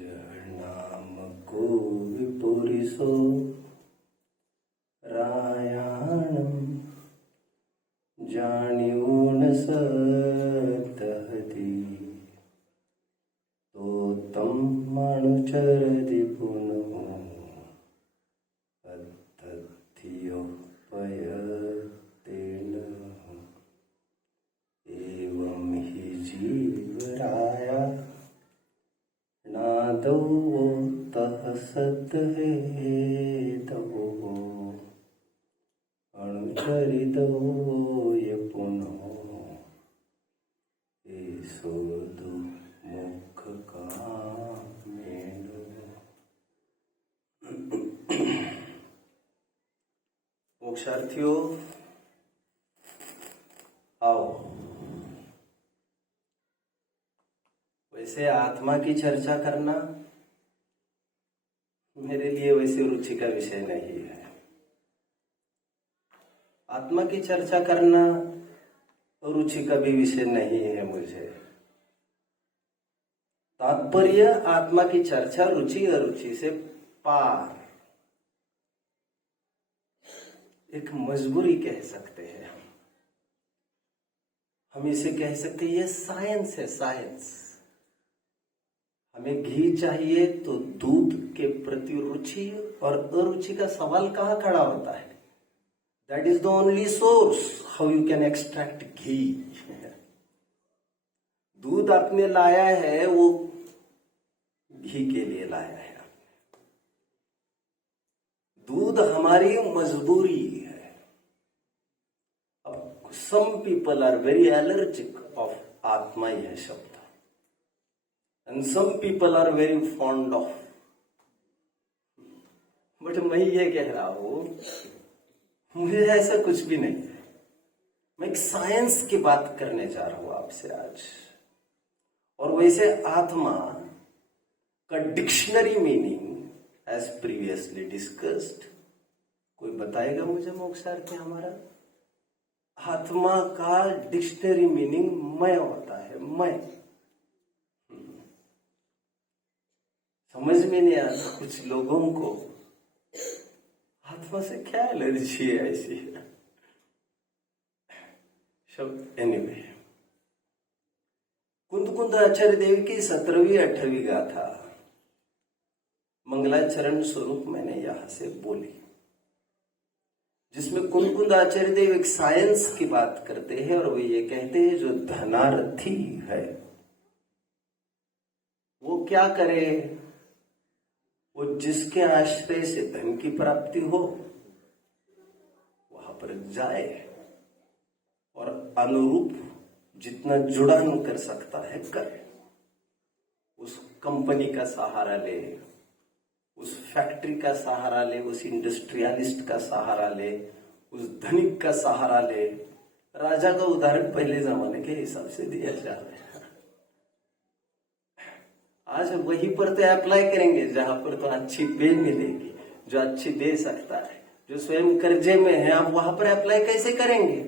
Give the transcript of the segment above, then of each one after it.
नाम को विपुरिसो रायाणम जान्यून सतहति तो तम मनुचरदि पुनः पद्धत्योपयतेन एवं हि जीवराया नादौ तः सत हेतवो अणुचरितो ये पुनः एसो दुमुख कामेन। मोक्षार्थियों आओ, वैसे आत्मा की चर्चा करना मेरे लिए वैसे रुचि का विषय नहीं है। आत्मा की चर्चा करना रुचि का भी विषय नहीं है मुझे। तात्पर्य आत्मा की चर्चा रुचि अरुचि से पार, एक मजबूरी कह सकते हैं हम इसे कह सकते हैं। ये साइंस है, साइंस। हमें घी चाहिए तो दूध के प्रति रुचि और अरुचि का सवाल कहाँ खड़ा होता है? That is the only source how you can extract ghee. दूध आपने लाया है, वो घी के लिए लाया है। दूध हमारी मजबूरी है। अब some people are very allergic of आत्मा यह शब्द, and some people are very fond of. But मैं ये कह रहा हूं, मुझे ऐसा कुछ भी नहीं है। मैं एक साइंस की बात करने जा रहा हूं आपसे आज। और वैसे आत्मा का dictionary meaning as previously discussed, कोई बताएगा मुझे मोक्षार्थी हमारा? आत्मा का डिक्शनरी मीनिंग मैं होता है, मैं। समझ में नहीं आता कुछ लोगों को आत्मा से क्या एलर्जी है ऐसी शब्द। एनीवे, कुंद आचार्य देव की 17वीं 18वीं गाथा मंगलाचरण स्वरूप मैंने यहां से बोली, जिसमें कुंद आचार्य देव एक साइंस की बात करते हैं और वो ये कहते हैं जो धनार्थी है वो क्या करे? वो जिसके आश्रय से धन की प्राप्ति हो वहां पर जाए और अनुरूप जितना जुड़ान कर सकता है करे। उस कंपनी का सहारा ले, उस फैक्ट्री का सहारा ले, उस इंडस्ट्रियलिस्ट का सहारा ले, उस धनिक का सहारा ले। राजा का उदाहरण पहले जमाने के हिसाब से दिया जा रहा है। आज वहीं पर तो अप्लाई करेंगे जहां पर तो अच्छी पे मिलेगी, जो अच्छी दे सकता है, जो स्वयं कर्जे में है। आप वहां पर अप्लाई कैसे करेंगे?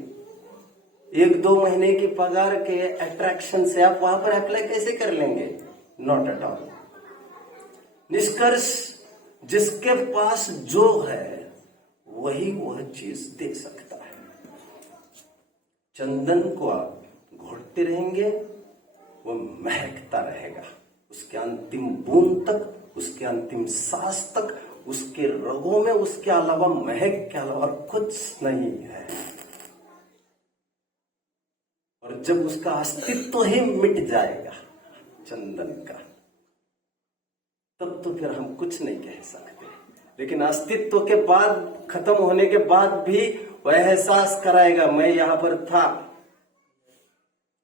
1-2 महीने की पगार के अट्रैक्शन से आप वहां पर अप्लाई कैसे कर लेंगे? Not at all. निष्कर्ष, जिसके पास जो है वही वह चीज दे सकता है। चंदन को आप घोटते रहेंगे, वो महकता रहेगा उसके अंतिम बूंद तक, उसके अंतिम सांस तक। उसके रगों में उसके अलावा, महक के अलावा कुछ नहीं है। और जब उसका अस्तित्व ही मिट जाएगा चंदन का, तब तो फिर हम कुछ नहीं कह सकते। लेकिन अस्तित्व के बाद, खत्म होने के बाद भी वह एहसास कराएगा, मैं यहां पर था,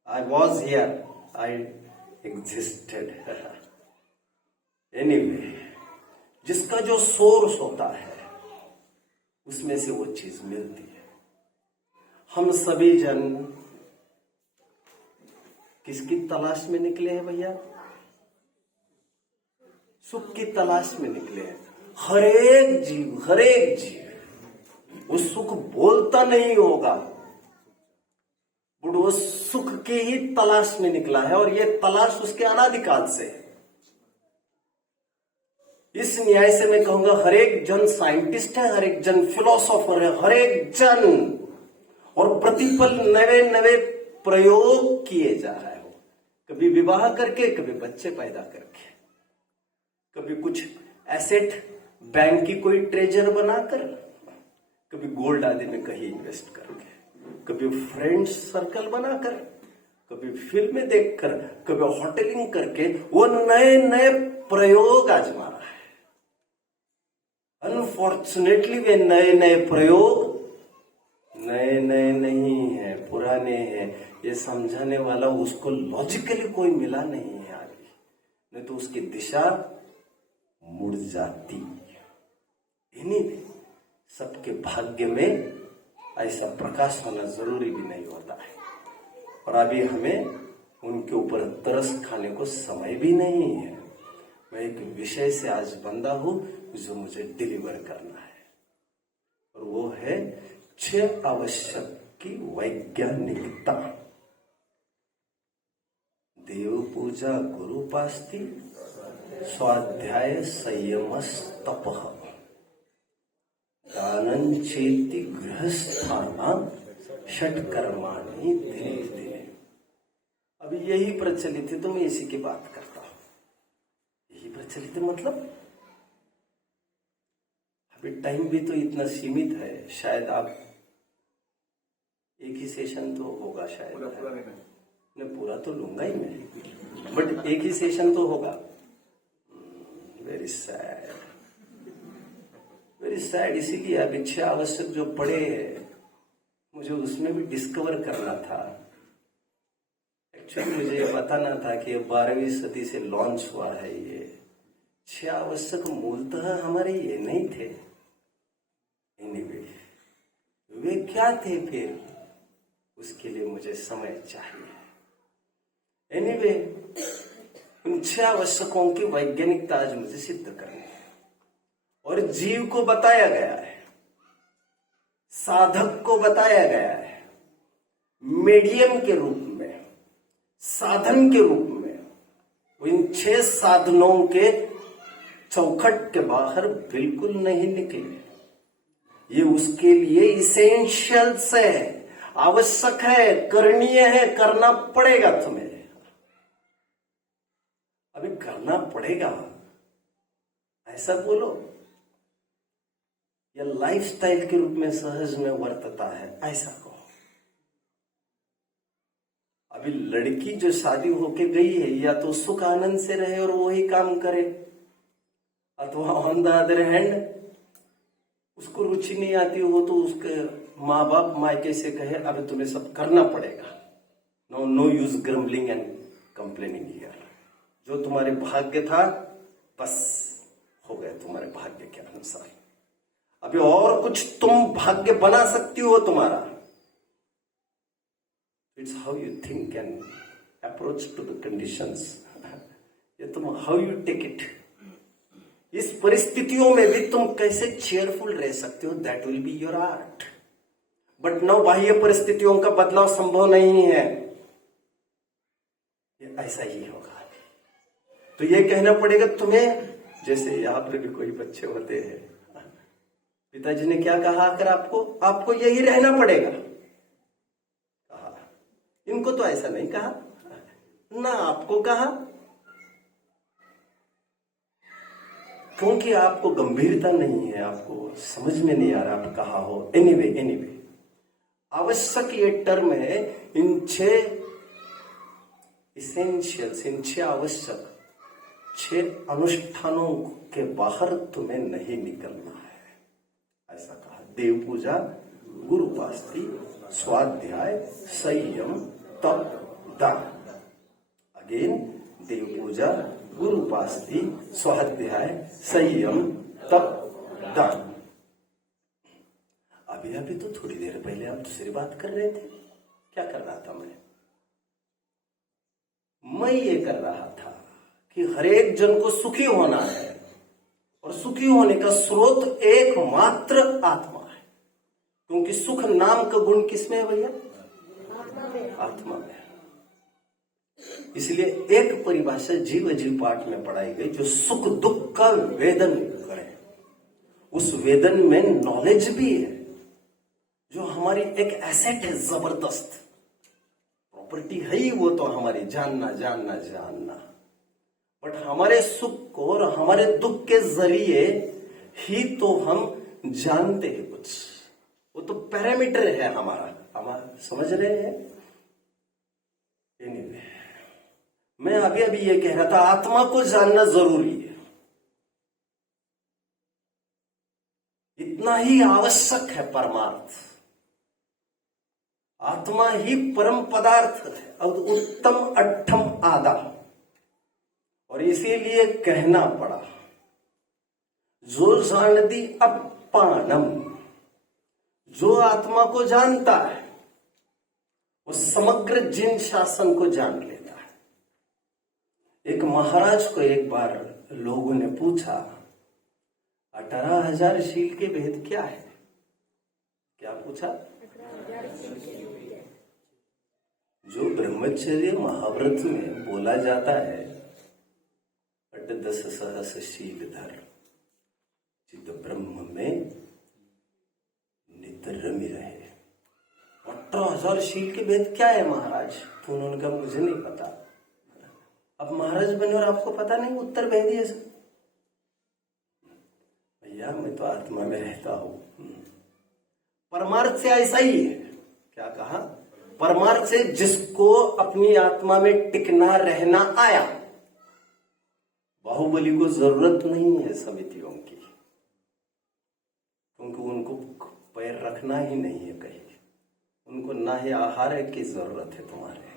I was here, I existed. Anyway, जिसका जो सोर्स होता है उसमें से वो चीज मिलती है। हम सभी जन किसकी तलाश में निकले हैं भैया? सुख की तलाश में निकले हैं। हर एक जीव वो सुख बोलता नहीं होगा, बट वो सुख की ही तलाश में निकला है। और ये तलाश उसके अनादिकाल से है। इस न्याय से मैं कहूंगा हर एक जन साइंटिस्ट है, हर एक जन फिलोसोफर है, हर एक जन, और प्रतिपल नए नए प्रयोग किए जा रहे हो, कभी विवाह करके, कभी बच्चे पैदा करके, कभी कुछ एसेट बैंक की कोई ट्रेजर बनाकर, कभी गोल्ड आदि में कहीं इन्वेस्ट करके, कभी फ्रेंड्स सर्कल बनाकर, कभी फिल्में देखकर, कभी होटलिंग करके वो नए नए प्रयोग आजमा रहा है। अनफॉर्चुनेटली वे नए नए प्रयोग नए नए नहीं है, पुराने हैं। ये समझाने वाला उसको लॉजिकली कोई मिला नहीं है आगे, नहीं तो उसकी दिशा मुड़ जाती। इन्हीं सबके भाग्य में ऐसा प्रकाश होना जरूरी भी नहीं होता है, और अभी हमें उनके ऊपर तरस खाने को समय भी नहीं है। मैं एक विषय से आज बंधा हूं जो मुझे डिलीवर करना है, और वो है 6 आवश्यक की वैज्ञानिकता। देव पूजा गुरुपास्ति स्वाध्याय संयमस तपः दानं चेति गृहस्थानां षट्कर्माणि दिने दिने। अभी यही प्रचलित है तो मैं इसी की बात करता हूं। यही प्रचलित है मतलब अभी टाइम भी तो इतना सीमित है, शायद आप एक ही सेशन तो होगा, शायद पूरा नहीं, पूरा तो लूंगा ही मैं, बट एक ही सेशन तो होगा। Very sad, very sad. इसीलिए अभी 6 आवश्यक जो पढ़े मुझे उसमें भी डिस्कवर करना था। एक्चुअली मुझे ये बताना था कि 12वीं सदी से लॉन्च हुआ है ये 6 आवश्यक, मूलतः हमारे ये नहीं थे। एनीवे, वे क्या थे फिर, उसके लिए मुझे समय चाहिए। एनीवे, उन 6 आवश्यकों की वैज्ञानिकता आज मुझे सिद्ध करनी है, और जीव को बताया गया है, साधक को बताया गया है, मीडियम के रूप में, साधन के रूप में। वो इन 6 साधनों के चौखट के बाहर बिल्कुल नहीं निकले। ये उसके लिए इसेंशियल्स है, आवश्यक है, करणीय है, करना पड़ेगा तुम्हें। अभी करना पड़ेगा ऐसा बोलो, या लाइफस्टाइल के रूप में सहज में वर्तता है ऐसा कहो। अभी लड़की जो शादी होके गई है, या तो सुख आनंद से रहे और वही काम करे, अथवा ऑन द अदर हैंड उसको रुचि नहीं आती हो तो उसके माँ बाप मायके से कहे अब तुम्हें सब करना पड़ेगा। No use grumbling and complaining here. जो तुम्हारे भाग्य था बस हो गया तुम्हारे भाग्य के अनुसार। अभी और कुछ तुम भाग्य बना सकती हो तुम्हारा। It's how you think and approach to the conditions. ये तुम हाउ यू टेक इट। इस परिस्थितियों में भी तुम कैसे चेयरफुल रह सकते हो, that will be your art. But no, बाह्य परिस्थितियों का बदलाव संभव नहीं है, ये ऐसा ही होगा। तो ये कहना पड़ेगा तुम्हें, जैसे यहाँ पर भी कोई बच्चे होते हैं, पिताजी ने क्या कहा आकर आपको यही रहना पड़ेगा। कहा, इनको तो ऐसा नहीं कहा ना, आपको कहा, क्योंकि आपको गंभीरता नहीं है, आपको समझ में नहीं आ रहा आप कहा हो। एनीवे, आवश्यक ये टर्म है। इन 6 इसेंशियल्स, इन 6 आवश्यक 6 अनुष्ठानों के बाहर तुम्हें नहीं निकलना है, ऐसा कहा। देव पूजा, गुरुपास्ति, स्वाध्याय, संयम, तप, दान। अगेन, देव पूजा, गुरुपास्ति, स्वाध्याय, संयम, तप, दान। अभी तो थोड़ी देर पहले आप दूसरी बात कर रहे थे। क्या कर रहा था मैं ये कर रहा था कि हर एक जन को सुखी होना है, और सुखी होने का स्रोत एकमात्र आत्मा है। क्योंकि सुख नाम का गुण किसमें है भैया? आत्मा में। इसलिए एक परिभाषा जीव जीव पाठ में पढ़ाई गई, जो सुख दुख का वेदन करे। उस वेदन में नॉलेज भी है, जो हमारी एक एसेट है, जबरदस्त प्रॉपर्टी है ही वो, तो हमारी जानना जानना जानना। बट हमारे सुख को और हमारे दुख के जरिए ही तो हम जानते हैं कुछ, वो तो पैरामीटर है हमारा समझ रहे हैं। anyway, मैं अभी अभी ये कह रहा था, आत्मा को जानना जरूरी है, इतना ही आवश्यक है परमार्थ। आत्मा ही परम पदार्थ है, और उत्तम अट्ठम आदा, और इसीलिए कहना पड़ा, जो जानती अपानम, जो आत्मा को जानता है वो समग्र जिन शासन को जान लेता है। एक महाराज को एक बार लोगों ने पूछा, 18,000 शील के भेद क्या है? क्या पूछा? जो ब्रह्मचर्य महाव्रत में बोला जाता है, 10 सहस शील धर, चित्त ब्रह्म में नित रमि रहे। 18,000 शील के भेद क्या है महाराज? तो उन्होंने कहा, मुझे नहीं पता। अब महाराज बने और आपको पता नहीं उत्तर भेद है? भैया मैं तो आत्मा में रहता हूं। परमार्थ से ऐसा ही है। क्या कहा? परमार्थ से जिसको अपनी आत्मा में टिकना रहना आया, बाहुबली को जरूरत नहीं है समितियों की, क्योंकि उनको पैर रखना ही नहीं है कहीं। उनको ना ही आहार की जरूरत है तुम्हारे,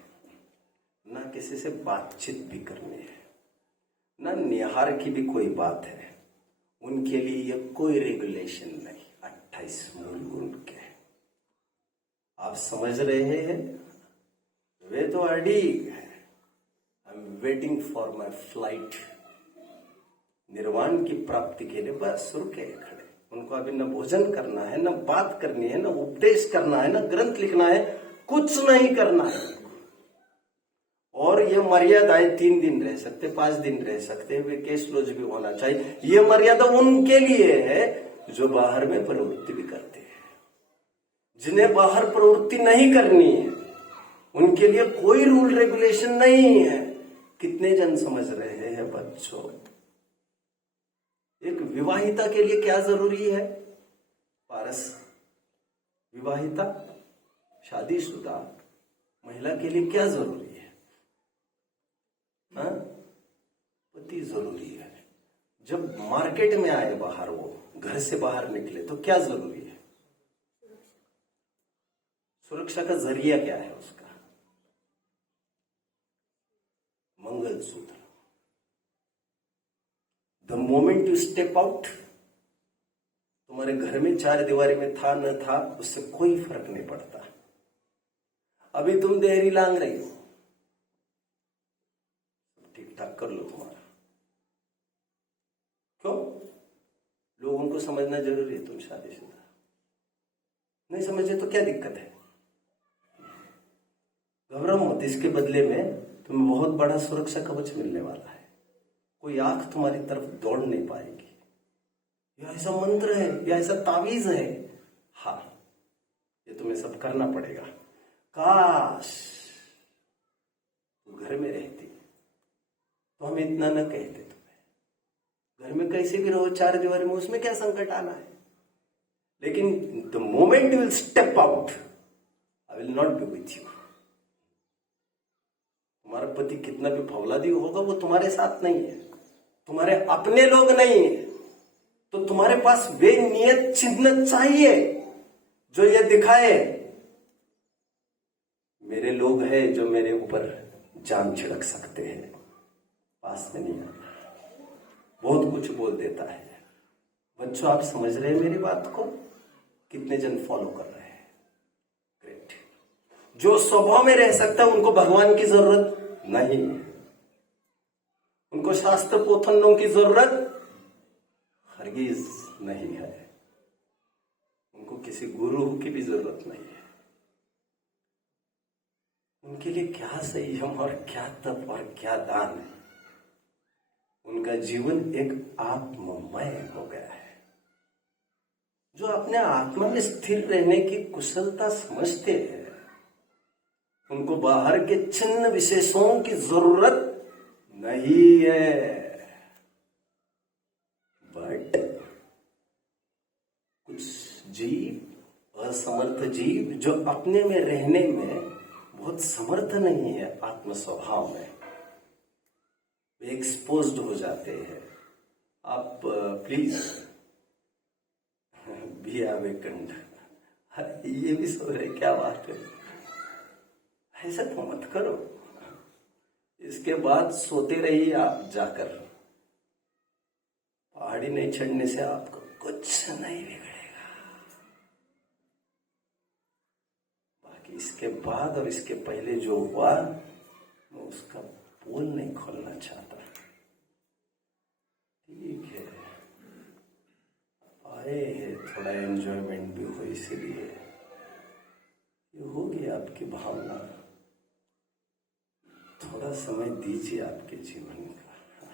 ना किसी से बातचीत भी करनी है, ना निहार की भी कोई बात है। उनके लिए ये कोई रेगुलेशन नहीं। 28 मूल गुण के आप समझ रहे हैं? वे तो अड़ीग है। I am waiting for my flight. निर्वाण की प्राप्ति के लिए बस रुके खड़े। उनको अभी न भोजन करना है, न बात करनी है, न उपदेश करना है, न ग्रंथ लिखना है, कुछ नहीं करना है। और ये मर्यादाएं 3 दिन रह सकते, 5 दिन रह सकते, वे केस क्लोज भी होना चाहिए। ये मर्यादा उनके लिए है जो बाहर में प्रवृत्ति भी करते हैं। जिन्हें बाहर प्रवृत्ति नहीं करनी है उनके लिए कोई रूल रेगुलेशन नहीं है। कितने जन समझ रहे हैं बच्चों? एक विवाहिता के लिए क्या जरूरी है? पारस विवाहिता शादीशुदा महिला के लिए क्या जरूरी है? पति जरूरी है। जब मार्केट में आए बाहर, वो घर से बाहर निकले तो क्या जरूरी है? सुरक्षा का जरिया क्या है उसका? Mangalsutra. The moment you step out, तुम्हारे घर में 4 दीवारी में था न था उससे कोई फर्क नहीं पड़ता। अभी तुम देहरी लांग रही हो, ठीक ठाक कर लो तुम्हारा। क्यों? लोगों को समझना जरूरी है तुम शादीशुदा। नहीं समझे तो क्या दिक्कत है? घबराओ मत, इसके बदले में तुम्हें बहुत बड़ा सुरक्षा कवच मिलने वाला है। कोई आंख तुम्हारी तरफ दौड़ नहीं पाएगी। यह ऐसा मंत्र है, यह ऐसा तावीज है। हाँ, ये तुम्हें सब करना पड़ेगा। काश तू घर में रहती तो हम इतना न कहते तुम्हें। घर में कैसे भी रहो, 4 दीवारी में, उसमें क्या संकट आना है? लेकिन the moment you will step out, I will not be with you. तुम्हारा पति कितना भी फौलादी होगा, वो तुम्हारे साथ नहीं है, तुम्हारे अपने लोग नहीं है। तो तुम्हारे पास वे नियत चिन्ह चाहिए जो ये दिखाए मेरे लोग हैं जो मेरे ऊपर जान छिड़क सकते हैं। पास में नहीं आना, बहुत कुछ बोल देता है। बच्चों आप समझ रहे हैं मेरी बात को? कितने जन फॉलो कर रहे हैं? ग्रेट। जो स्वभाव में रह सकता है उनको भगवान की जरूरत नहीं है, उनको शास्त्र पोथनों की जरूरत हरगिज नहीं है, उनको किसी गुरु की भी जरूरत नहीं है। उनके लिए क्या संयम और क्या तप और क्या दान है। उनका जीवन एक आत्ममय हो गया है। जो अपने आत्मा में स्थिर रहने की कुशलता समझते हैं, उनको बाहर के छिन्न विशेषों की जरूरत नहीं है। बट कुछ जीव, असमर्थ जीव, जो अपने में रहने में बहुत समर्थ नहीं है, आत्म स्वभाव में वे एक्सपोज्ड हो जाते हैं। आप प्लीज बी अवेकन्ड। ये भी सो रहे, क्या बात है, ऐसा तो मत करो। इसके बाद सोते रहिए आप जाकर। पहाड़ी नहीं चढ़ने से आपको कुछ नहीं बिगड़ेगा। बाकी इसके बाद और इसके पहले जो हुआ, मैं उसका पोल नहीं खोलना चाहता। ठीक है, आए हैं, थोड़ा एंजॉयमेंट भी हो, इसीलिए ये हो गया आपकी भावना। थोड़ा समय दीजिए आपके जीवन का।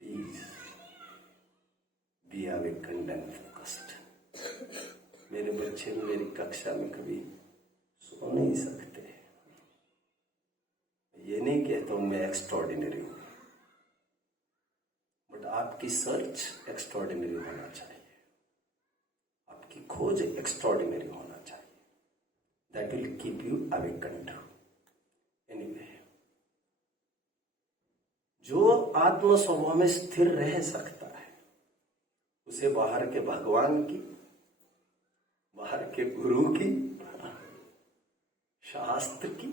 Please be awakened and focused. मेरे बच्चे मेरी कक्षा में कभी सो नहीं सकते। ये नहीं कहता हूं मैं एक्स्ट्रॉर्डिनरी हूं, बट आपकी सर्च एक्स्ट्रॉर्डिनरी होना चाहिए, आपकी खोज एक्स्ट्रॉर्डिनरी होना चाहिए। That will keep you awakened. Anyway, जो आत्म स्वभाव में स्थिर रह सकता है, उसे बाहर के भगवान की, बाहर के गुरु की, शास्त्र की,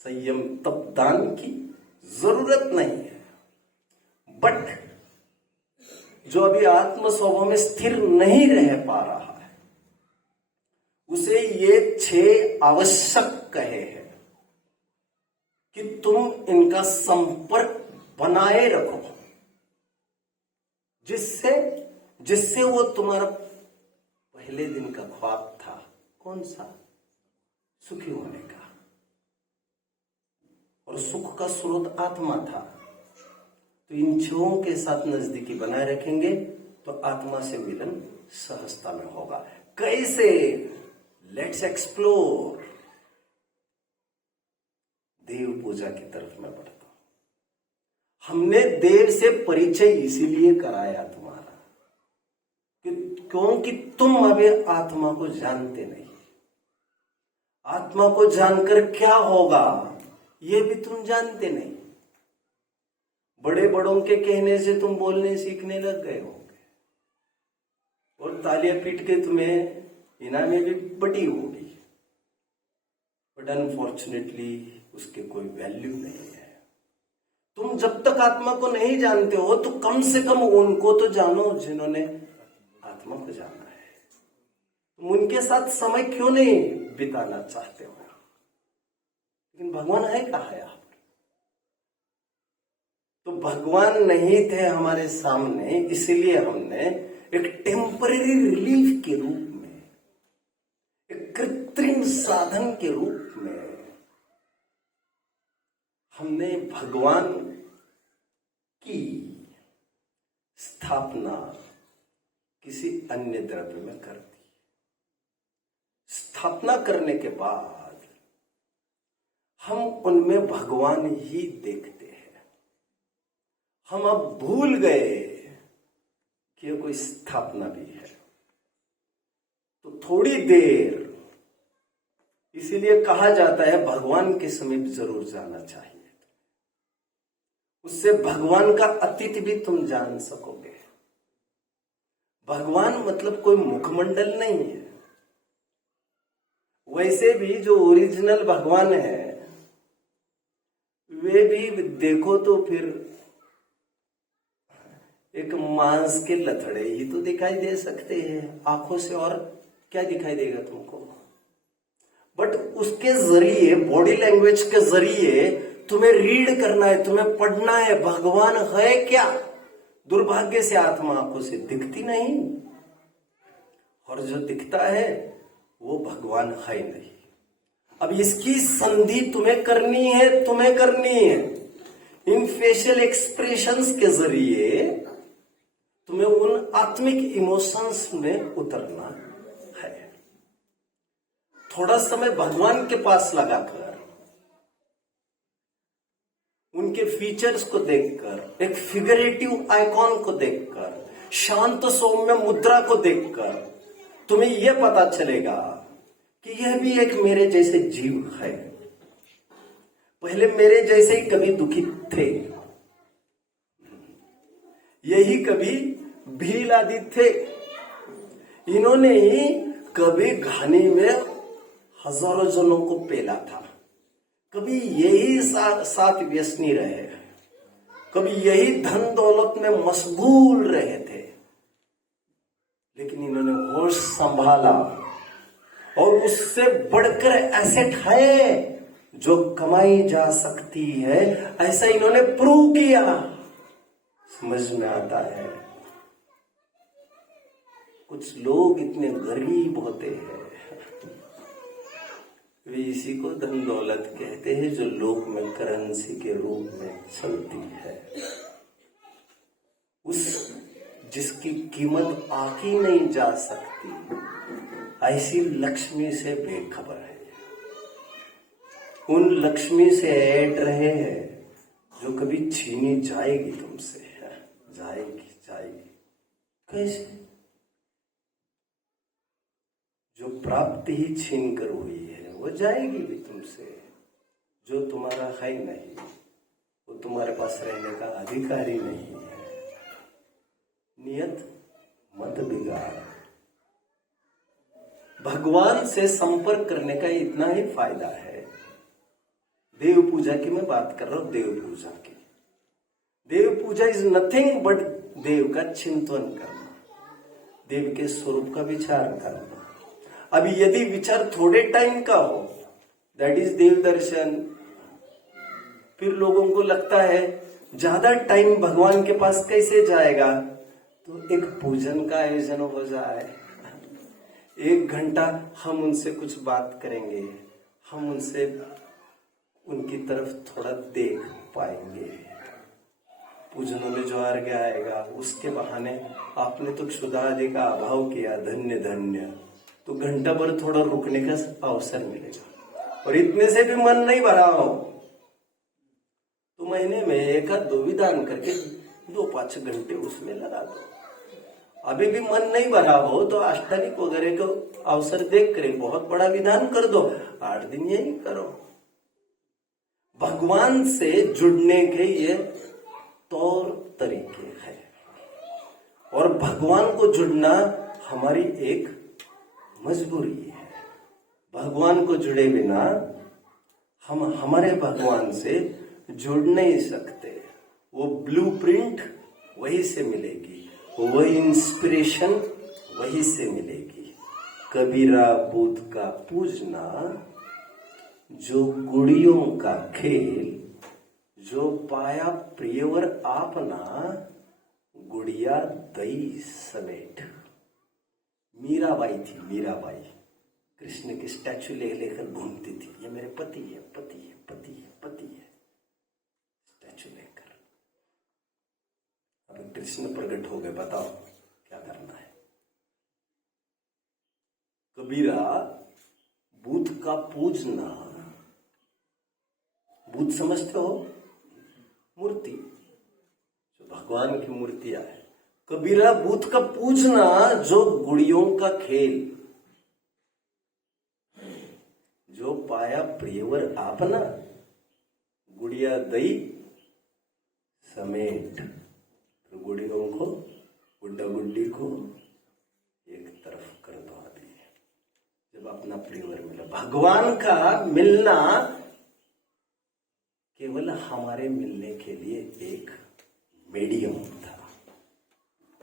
संयम तप दान की जरूरत नहीं है। बट जो अभी आत्म स्वभाव में स्थिर नहीं रह पा रहा है, उसे ये 6 आवश्यक कहे हैं कि तुम इनका संपर्क बनाए रखो, जिससे वो तुम्हारा पहले दिन का ख्वाब था, कौन सा, सुखी होने का, और सुख का स्रोत आत्मा था। तो इन 6 के साथ नजदीकी बनाए रखेंगे तो आत्मा से मिलन सहजता में होगा। कैसे? Let's explore. देव पूजा की तरफ मैं बढ़ता हूं। हमने देव से परिचय इसीलिए कराया तुम्हारा क्योंकि तुम अभी आत्मा को जानते नहीं। आत्मा को जानकर क्या होगा ये भी तुम जानते नहीं। बड़े बड़ों के कहने से तुम बोलने सीखने लग गए होंगे और तालियां पीट के तुम्हें इनामें भी बटी होगी, बट अनफॉर्चुनेटली उसके कोई वैल्यू नहीं है। तुम जब तक आत्मा को नहीं जानते हो तो कम से कम उनको तो जानो जिन्होंने आत्मा को जाना है। तुम उनके साथ समय क्यों नहीं बिताना चाहते हो? लेकिन भगवान है कहाँ है आप? तो भगवान नहीं थे हमारे सामने, इसलिए हमने एक टेम्पररी रिलीफ के रूप में, एक कृत्रिम साधन के रूप में हमने भगवान की स्थापना किसी अन्य द्रव्य में कर दी। स्थापना करने के बाद हम उनमें भगवान ही देखते हैं। हम अब भूल गए कि यह कोई स्थापना भी है। तो थोड़ी देर, इसीलिए कहा जाता है भगवान के समीप जरूर जाना चाहिए। उससे भगवान का अतीत भी तुम जान सकोगे। भगवान मतलब कोई मुखमंडल नहीं है। वैसे भी जो ओरिजिनल भगवान है वे भी देखो तो फिर एक मांस के लथड़े ही तो दिखाई दे सकते हैं आंखों से, और क्या दिखाई देगा तुमको? बट उसके जरिए, बॉडी लैंग्वेज के जरिए तुम्हें रीड करना है, तुम्हें पढ़ना है भगवान है क्या। दुर्भाग्य से आत्मा आंखों से दिखती नहीं, और जो दिखता है वो भगवान है नहीं। अब इसकी संधि तुम्हें करनी है। इन फेशियल एक्सप्रेशंस के जरिए तुम्हें उन आत्मिक इमोशंस में उतरना है। थोड़ा समय भगवान के पास लगाकर, उनके फीचर्स को देखकर, एक फिगरेटिव आइकॉन को देखकर, शांत सौम्य मुद्रा को देखकर तुम्हें यह पता चलेगा कि यह भी एक मेरे जैसे जीव है। पहले मेरे जैसे ही कभी दुखित थे, यही कभी भील आदि थे। इन्होंने ही कभी घानी में हजारों जनों को पेला था, कभी यही साथ व्यसनी रहे, कभी यही धन दौलत में मशगूल रहे थे। लेकिन इन्होंने होश संभाला और उससे बढ़कर एसेट है जो कमाई जा सकती है, ऐसा इन्होंने प्रूव किया। समझ में आता है। कुछ लोग इतने गरीब होते हैं, वे इसी को धन दौलत कहते हैं जो लोक में करेंसी के रूप में चलती है। उस जिसकी कीमत आकी नहीं जा सकती, ऐसी लक्ष्मी से बेखबर है। उन लक्ष्मी से ऐड रहे हैं जो कभी छीनी जाएगी तुमसे, जाएगी। कैसे? जो प्राप्ति ही छीन कर हुई है वो जाएगी भी तुमसे। जो तुम्हारा है नहीं वो तुम्हारे पास रहने का अधिकार ही नहीं है। नियत मत बिगाड़। भगवान से संपर्क करने का इतना ही फायदा है। देव पूजा की मैं बात कर रहा हूं, देव पूजा की। देव पूजा इज नथिंग बट देव का चिंतन करना, देव के स्वरूप का विचार करना। अभी यदि विचार थोड़े टाइम का हो, दैट इज देव दर्शन। फिर लोगों को लगता है ज्यादा टाइम भगवान के पास कैसे जाएगा, तो एक पूजन का आयोजन हो जाए, 1 घंटा हम उनसे कुछ बात करेंगे, हम उनसे उनकी तरफ थोड़ा देख पाएंगे। पूजनों में जो अर्घ्य आएगा उसके बहाने आपने तो क्षुधा आदि का अभाव किया, धन्य धन्य, तो घंटा भर थोड़ा रुकने का अवसर मिलेगा। और इतने से भी मन नहीं भरा हो तो महीने में 1-2 विधान करके 2-5 घंटे उसमें लगा दो। अभी भी मन नहीं भरा हो तो अष्टानिक वगैरह को अवसर देख कर बहुत बड़ा विधान कर दो, 8 दिन यही करो। भगवान से जुड़ने के ये तौर तरीके हैं और भगवान को जुड़ना हमारी एक मजबूरी है। भगवान को जुड़े बिना हम हमारे भगवान से जुड़ नहीं सकते। वो ब्लूप्रिंट वही से मिलेगी, वही इंस्पिरेशन वही से मिलेगी। कबीरा बुद्ध का पूजना, जो गुड़ियों का खेल, जो पाया प्रियवर आपना, गुड़िया दई समेट। मीराबाई थी, मीराबाई कृष्ण की स्टैचू ले लेकर घूमती थी, ये मेरे पति है, पति है, पति है, पति है, स्टैचू लेकर। अब कृष्ण प्रकट हो गए, बताओ क्या करना है। कबीरा बुद्ध का पूजना, बुद्ध समझते हो, मूर्ति, जो भगवान की मूर्तियां है। कबीरा बुद्ध का पूजना, जो गुड़ियों का खेल, जो पाया प्रियवर आपना, गुड़िया दई समेट। तो गुड़ियों को, गुड्डा गुड्डी को एक तरफ कर दो। अभी जब अपना प्रियवर मिला, भगवान का मिलना केवल हमारे मिलने के लिए एक मीडियम था।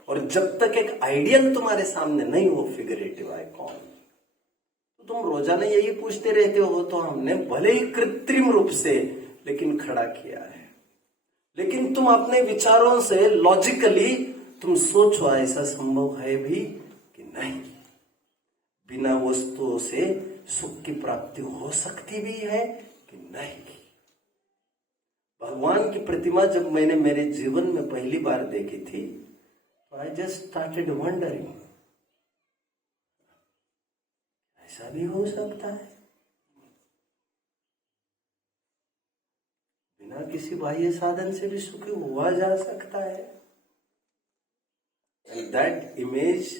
और जब तक एक आइडियल तुम्हारे सामने नहीं हो, फिगरेटिव आइकॉन, तो तुम रोजाना यही पूछते रहते हो, तो हमने भले ही कृत्रिम रूप से लेकिन खड़ा किया है। लेकिन तुम अपने विचारों से लॉजिकली तुम सोचो, ऐसा संभव है भी कि नहीं। बिना वस्तुओं से सुख की प्राप्ति हो सकती भी है कि नहीं। भगवान की प्रतिमा जब मैंने मेरे जीवन में पहली बार देखी थी, तो आई जस्ट स्टार्टेड वंडरिंग, ऐसा भी हो सकता है, बिना किसी बाह्य साधन से भी सुखी हुआ जा सकता है। And that image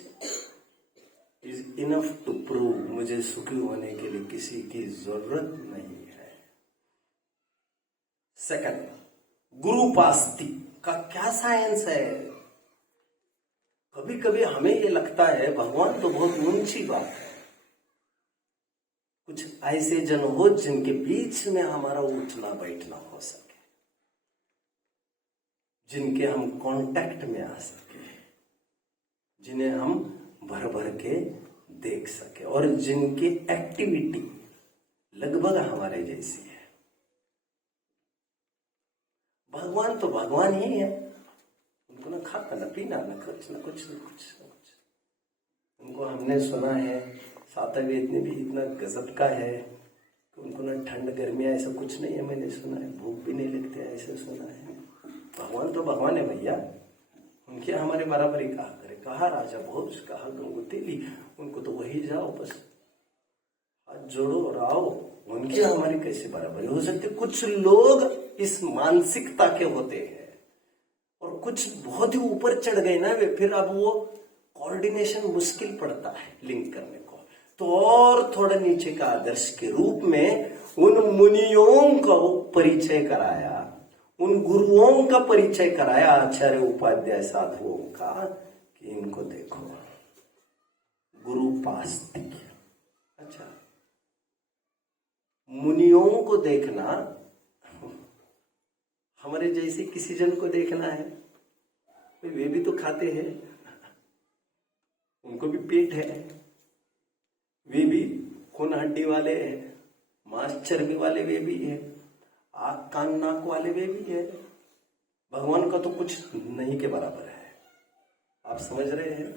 is enough to prove मुझे सुखी होने के लिए किसी की जरूरत नहीं है। सेकंड, गुरुपास्ति का क्या साइंस है? कभी कभी हमें ये लगता है भगवान तो बहुत ऊंची बात है, कुछ ऐसे जन हो जिनके बीच में हमारा उठना बैठना हो सके, जिनके हम कांटेक्ट में आ सके, जिन्हें हम भर भर के देख सके और जिनकी एक्टिविटी लगभग हमारे जैसी है। भगवान तो भगवान ही है, उनको ना खाता ना पीना ना कुछ ना कुछ ना कुछ ना कुछ। उनको हमने सुना है सातवें में भी इतना गजब का है कि उनको ना ठंड गर्मी ऐसा कुछ नहीं है, मैंने सुना है, भूख भी नहीं लगती है ऐसे सुना है। भगवान तो भगवान है भैया, उनके हमारे बराबरी कहा करे, कहा राजा भोज, कहा गंगोत्री, उनको तो वही जाओ बस हाथ जोड़ो और आओ, उनकी हमारी कैसे बराबरी हो सकती? कुछ लोग इस मानसिकता के होते हैं और कुछ बहुत ही ऊपर चढ़ गए ना वे, फिर अब वो कोऑर्डिनेशन मुश्किल पड़ता है लिंक करने को। तो और थोड़ा नीचे का आदर्श के रूप में उन मुनियों का परिचय कराया, उन गुरुओं का परिचय कराया, आचार्य उपाध्याय साधुओं का, कि इनको देखो गुरुपास्ति। अच्छा, मुनियों को देखना हमारे जैसे किसी जन को देखना है? वे भी तो खाते हैं, उनको भी पेट है, वे भी खून हड्डी वाले हैं, मांस चर्बी वाले वे भी है, आंख कान नाक वाले वे भी है। भगवान का तो कुछ नहीं के बराबर है। आप समझ रहे हैं?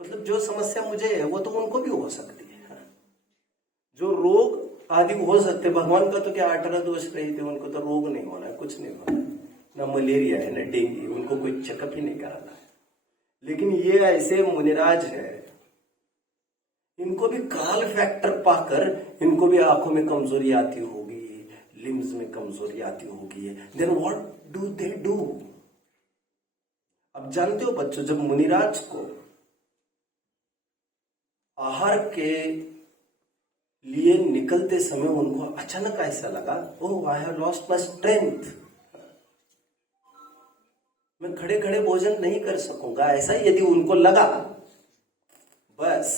मतलब जो समस्या मुझे है वो तो उनको भी हो सकती है, जो रोग आदि हो सकते, भगवान का तो क्या 18 दोष रहे थे, उनको तो रोग नहीं होना है, कुछ नहीं होना है, ना मलेरिया है ना डेंगू, उनको कोई चेकअप ही नहीं कराना है। लेकिन ये ऐसे मुनिराज है, इनको भी काल फैक्टर पाकर इनको भी आंखों में कमजोरी आती होगी, लिम्स में कमजोरी आती होगी, then what do they do? अब जानते हो बच्चों, जब मुनिराज को आहार के लिए निकलते समय उनको अचानक ऐसा लगा, oh I have lost my strength, मैं खड़े खड़े भोजन नहीं कर सकूंगा, ऐसा यदि उनको लगा, बस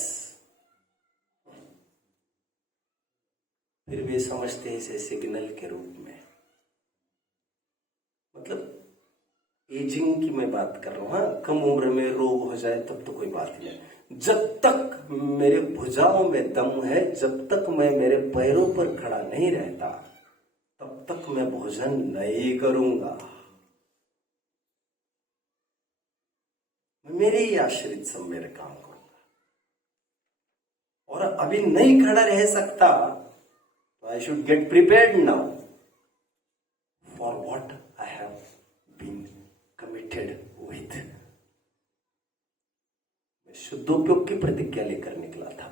फिर वे समझते हैं इसे सिग्नल के रूप में। मतलब एजिंग की मैं बात कर रहा हूं, हाँ, कम उम्र में रोग हो जाए तब तो कोई बात नहीं, जब तक मेरे भुजाओं में दम है, जब तक मैं मेरे पैरों पर खड़ा नहीं रहता, तब तक मैं भोजन नहीं करूंगा, मेरे ही आश्रित सब मेरे काम करूंगा। और अभी नहीं खड़ा रह सकता तो I should get prepared now for what I have been committed with. मैं शुद्धोपयोग की प्रतिज्ञा लेकर निकला था।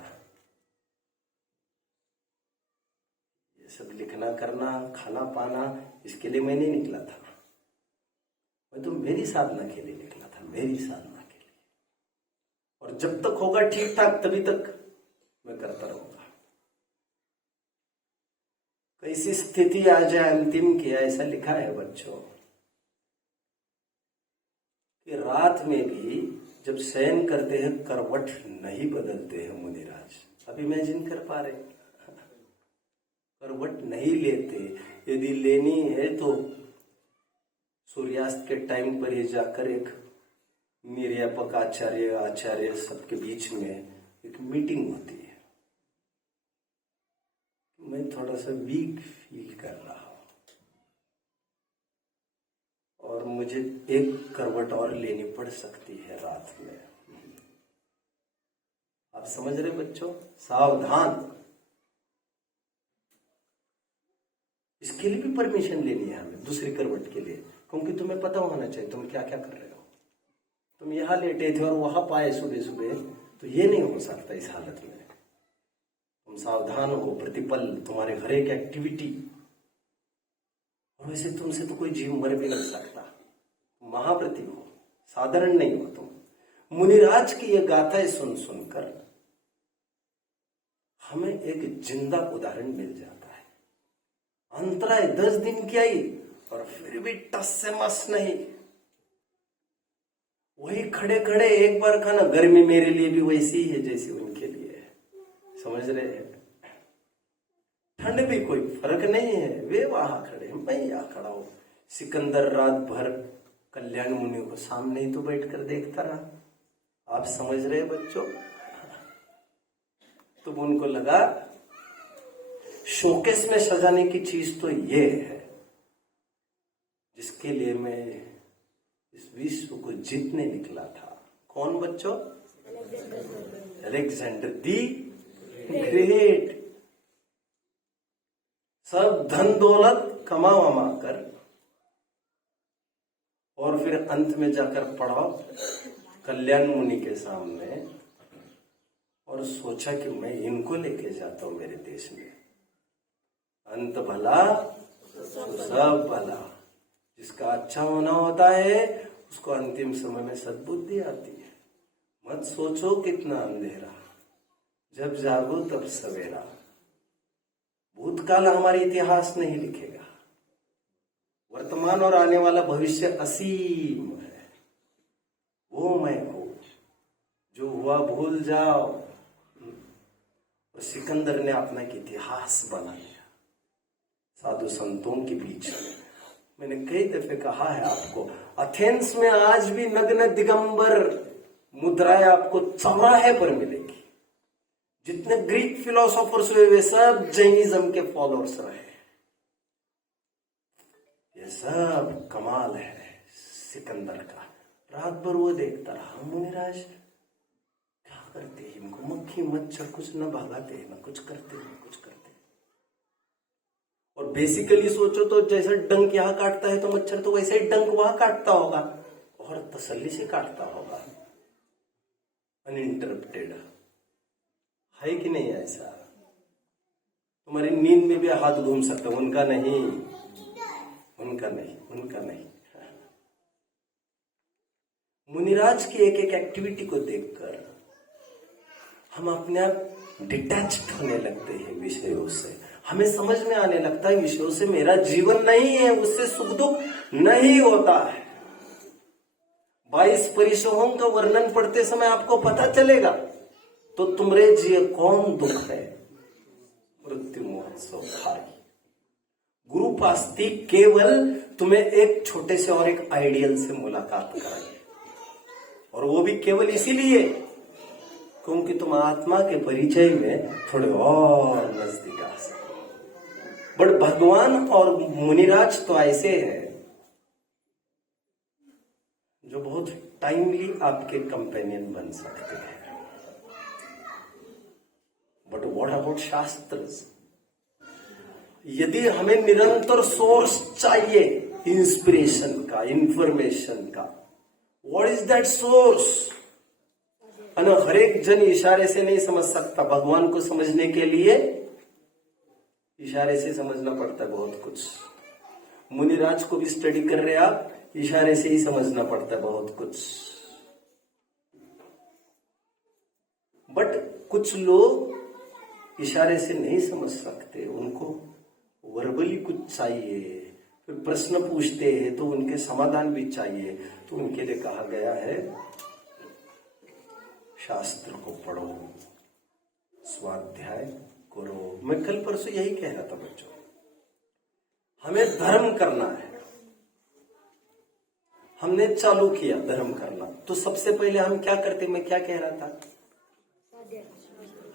ये सब लिखना करना खाना पाना इसके लिए मैं नहीं निकला था, मैं तो मेरी साधना के लिए निकला था, मेरी साधना के लिए। और जब तक होगा ठीक ठाक तभी तक मैं करता रहूंगा। कैसी स्थिति आ जाए अंतिम की, ऐसा लिखा है बच्चों कि रात में भी जब शयन करते हैं करवट नहीं बदलते हैं मुनिराज। अब इमेजिन कर पा रहे, करवट नहीं लेते, यदि लेनी है तो सूर्यास्त के टाइम पर ही जाकर एक निर्यापक आचार्य सबके बीच में एक मीटिंग होती है, मैं थोड़ा सा वीक फील कर रहा हूं और मुझे एक करवट और लेनी पड़ सकती है रात में। आप समझ रहे बच्चों? सावधान। इसके लिए भी परमिशन लेनी है हमें, दूसरी करवट के लिए, क्योंकि तुम्हें पता होना चाहिए तुम क्या क्या कर रहे हो। तुम यहाँ लेटे थे और वहां पाए सुबह सुबह, तो ये नहीं हो सकता इस हालत में। तुम सावधान हो प्रतिपल, तुम्हारे हर एक एक्टिविटी। और वैसे तुमसे तो कोई जीव मर भी नहीं सकता, महाप्रतिभ हो, साधारण नहीं हो तुम। मुनिराज की ये गाथाएं सुन सुनकर हमें एक जिंदा उदाहरण मिल जाता है। अंतराय 10 दिन की आई और फिर भी टस से मस नहीं। वही खड़े खड़े एक बार खाना, गर्मी मेरे लिए भी वैसी ही है जैसी उनके लिए है, समझ रहे हैं? ठंड भी कोई फर्क नहीं है, वे वहां खड़े, मैं यहां खड़ा हूं। सिकंदर रात भर कल्याण मुनि को सामने ही तो बैठकर देखता रहा। आप समझ रहे बच्चों? तो उनको लगा शोकेस में सजाने की चीज तो ये है जिसके लिए मैं इस विश्व को जीतने निकला था। कौन बच्चों? Alexander the great. सब धन दौलत कमा वमा कर और फिर अंत में जाकर पड़ा कल्याण मुनि के सामने और सोचा कि मैं इनको लेके जाता हूं मेरे देश में। अंत भला तो सब भला। जिसका अच्छा होना होता है उसको अंतिम समय में सद्बुद्धि आती है। मत सोचो कितना अंधेरा, जब जागो तब सवेरा। भूतकाल हमारे इतिहास नहीं लिखेगा, वर्तमान और आने वाला भविष्य असीम है। वो मैं हूं, जो हुआ भूल जाओ। और सिकंदर ने अपना एक इतिहास बना लिया साधु संतों के बीच में। मैंने कई दफे कहा है आपको, एथेंस में आज भी नग्न दिगंबर मुद्राएं आपको चौराहे पर मिलेगी। जितने ग्रीक फिलोसोफर्स हुए वे सब जैनिज्म के फॉलोअर्स रहे। ये सब कमाल है सिकंदर का। रात भर वो देखता रहा, मुनिराज क्या करते हैं, इनको मक्खी मच्छर कुछ न भगाते न कुछ करते न कुछ करते। और बेसिकली सोचो तो जैसे डंक यहां काटता है तो मच्छर तो वैसे ही डंक वहां काटता होगा और तसल्ली से काटता होगा, अनइंटरप्टेड है कि नहीं? ऐसा तुम्हारी नींद में भी हाथ घूम सकता, उनका नहीं, उनका नहीं, उनका नहीं। मुनिराज की एक एक एक्टिविटी को देखकर हम अपने आप डिटैच्ड होने लगते हैं विषयों से। हमें समझ में आने लगता है विषयों से मेरा जीवन नहीं है, उससे सुख दुख नहीं होता है। 22 परिसरों का वर्णन पढ़ते समय आपको पता चलेगा तो तुमरे जिए कौन दुख है, मृत्यु महोत्सव भाई। गुरु पास्ती केवल तुम्हें एक छोटे से और एक आइडियल से मुलाकात कराई, और वो भी केवल इसीलिए क्योंकि तुम आत्मा के परिचय में थोड़े और नजदीक आ सको। बट भगवान और मुनिराज तो ऐसे हैं जो बहुत टाइमली आपके कंपेनियन बन सकते हैं। But what about shastras? यदि हमें निरंतर सोर्स चाहिए इंस्पिरेशन का, इंफॉर्मेशन का, व्हाट इज दैट सोर्स? हर एक जन इशारे से नहीं समझ सकता। भगवान को समझने के लिए इशारे से समझना पड़ता है बहुत कुछ। मुनिराज को भी स्टडी कर रहे आप, इशारे से ही समझना पड़ता है बहुत कुछ। बट कुछ लोग इशारे से नहीं समझ सकते, उनको वर्बली कुछ चाहिए, फिर प्रश्न पूछते हैं तो उनके समाधान भी चाहिए। तो उनके लिए कहा गया है शास्त्र को पढ़ो, स्वाध्याय करो। मैं कल परसों यही कह रहा था बच्चों, हमें धर्म करना है। हमने चालू किया धर्म करना, तो सबसे पहले हम क्या करते, मैं क्या कह रहा था,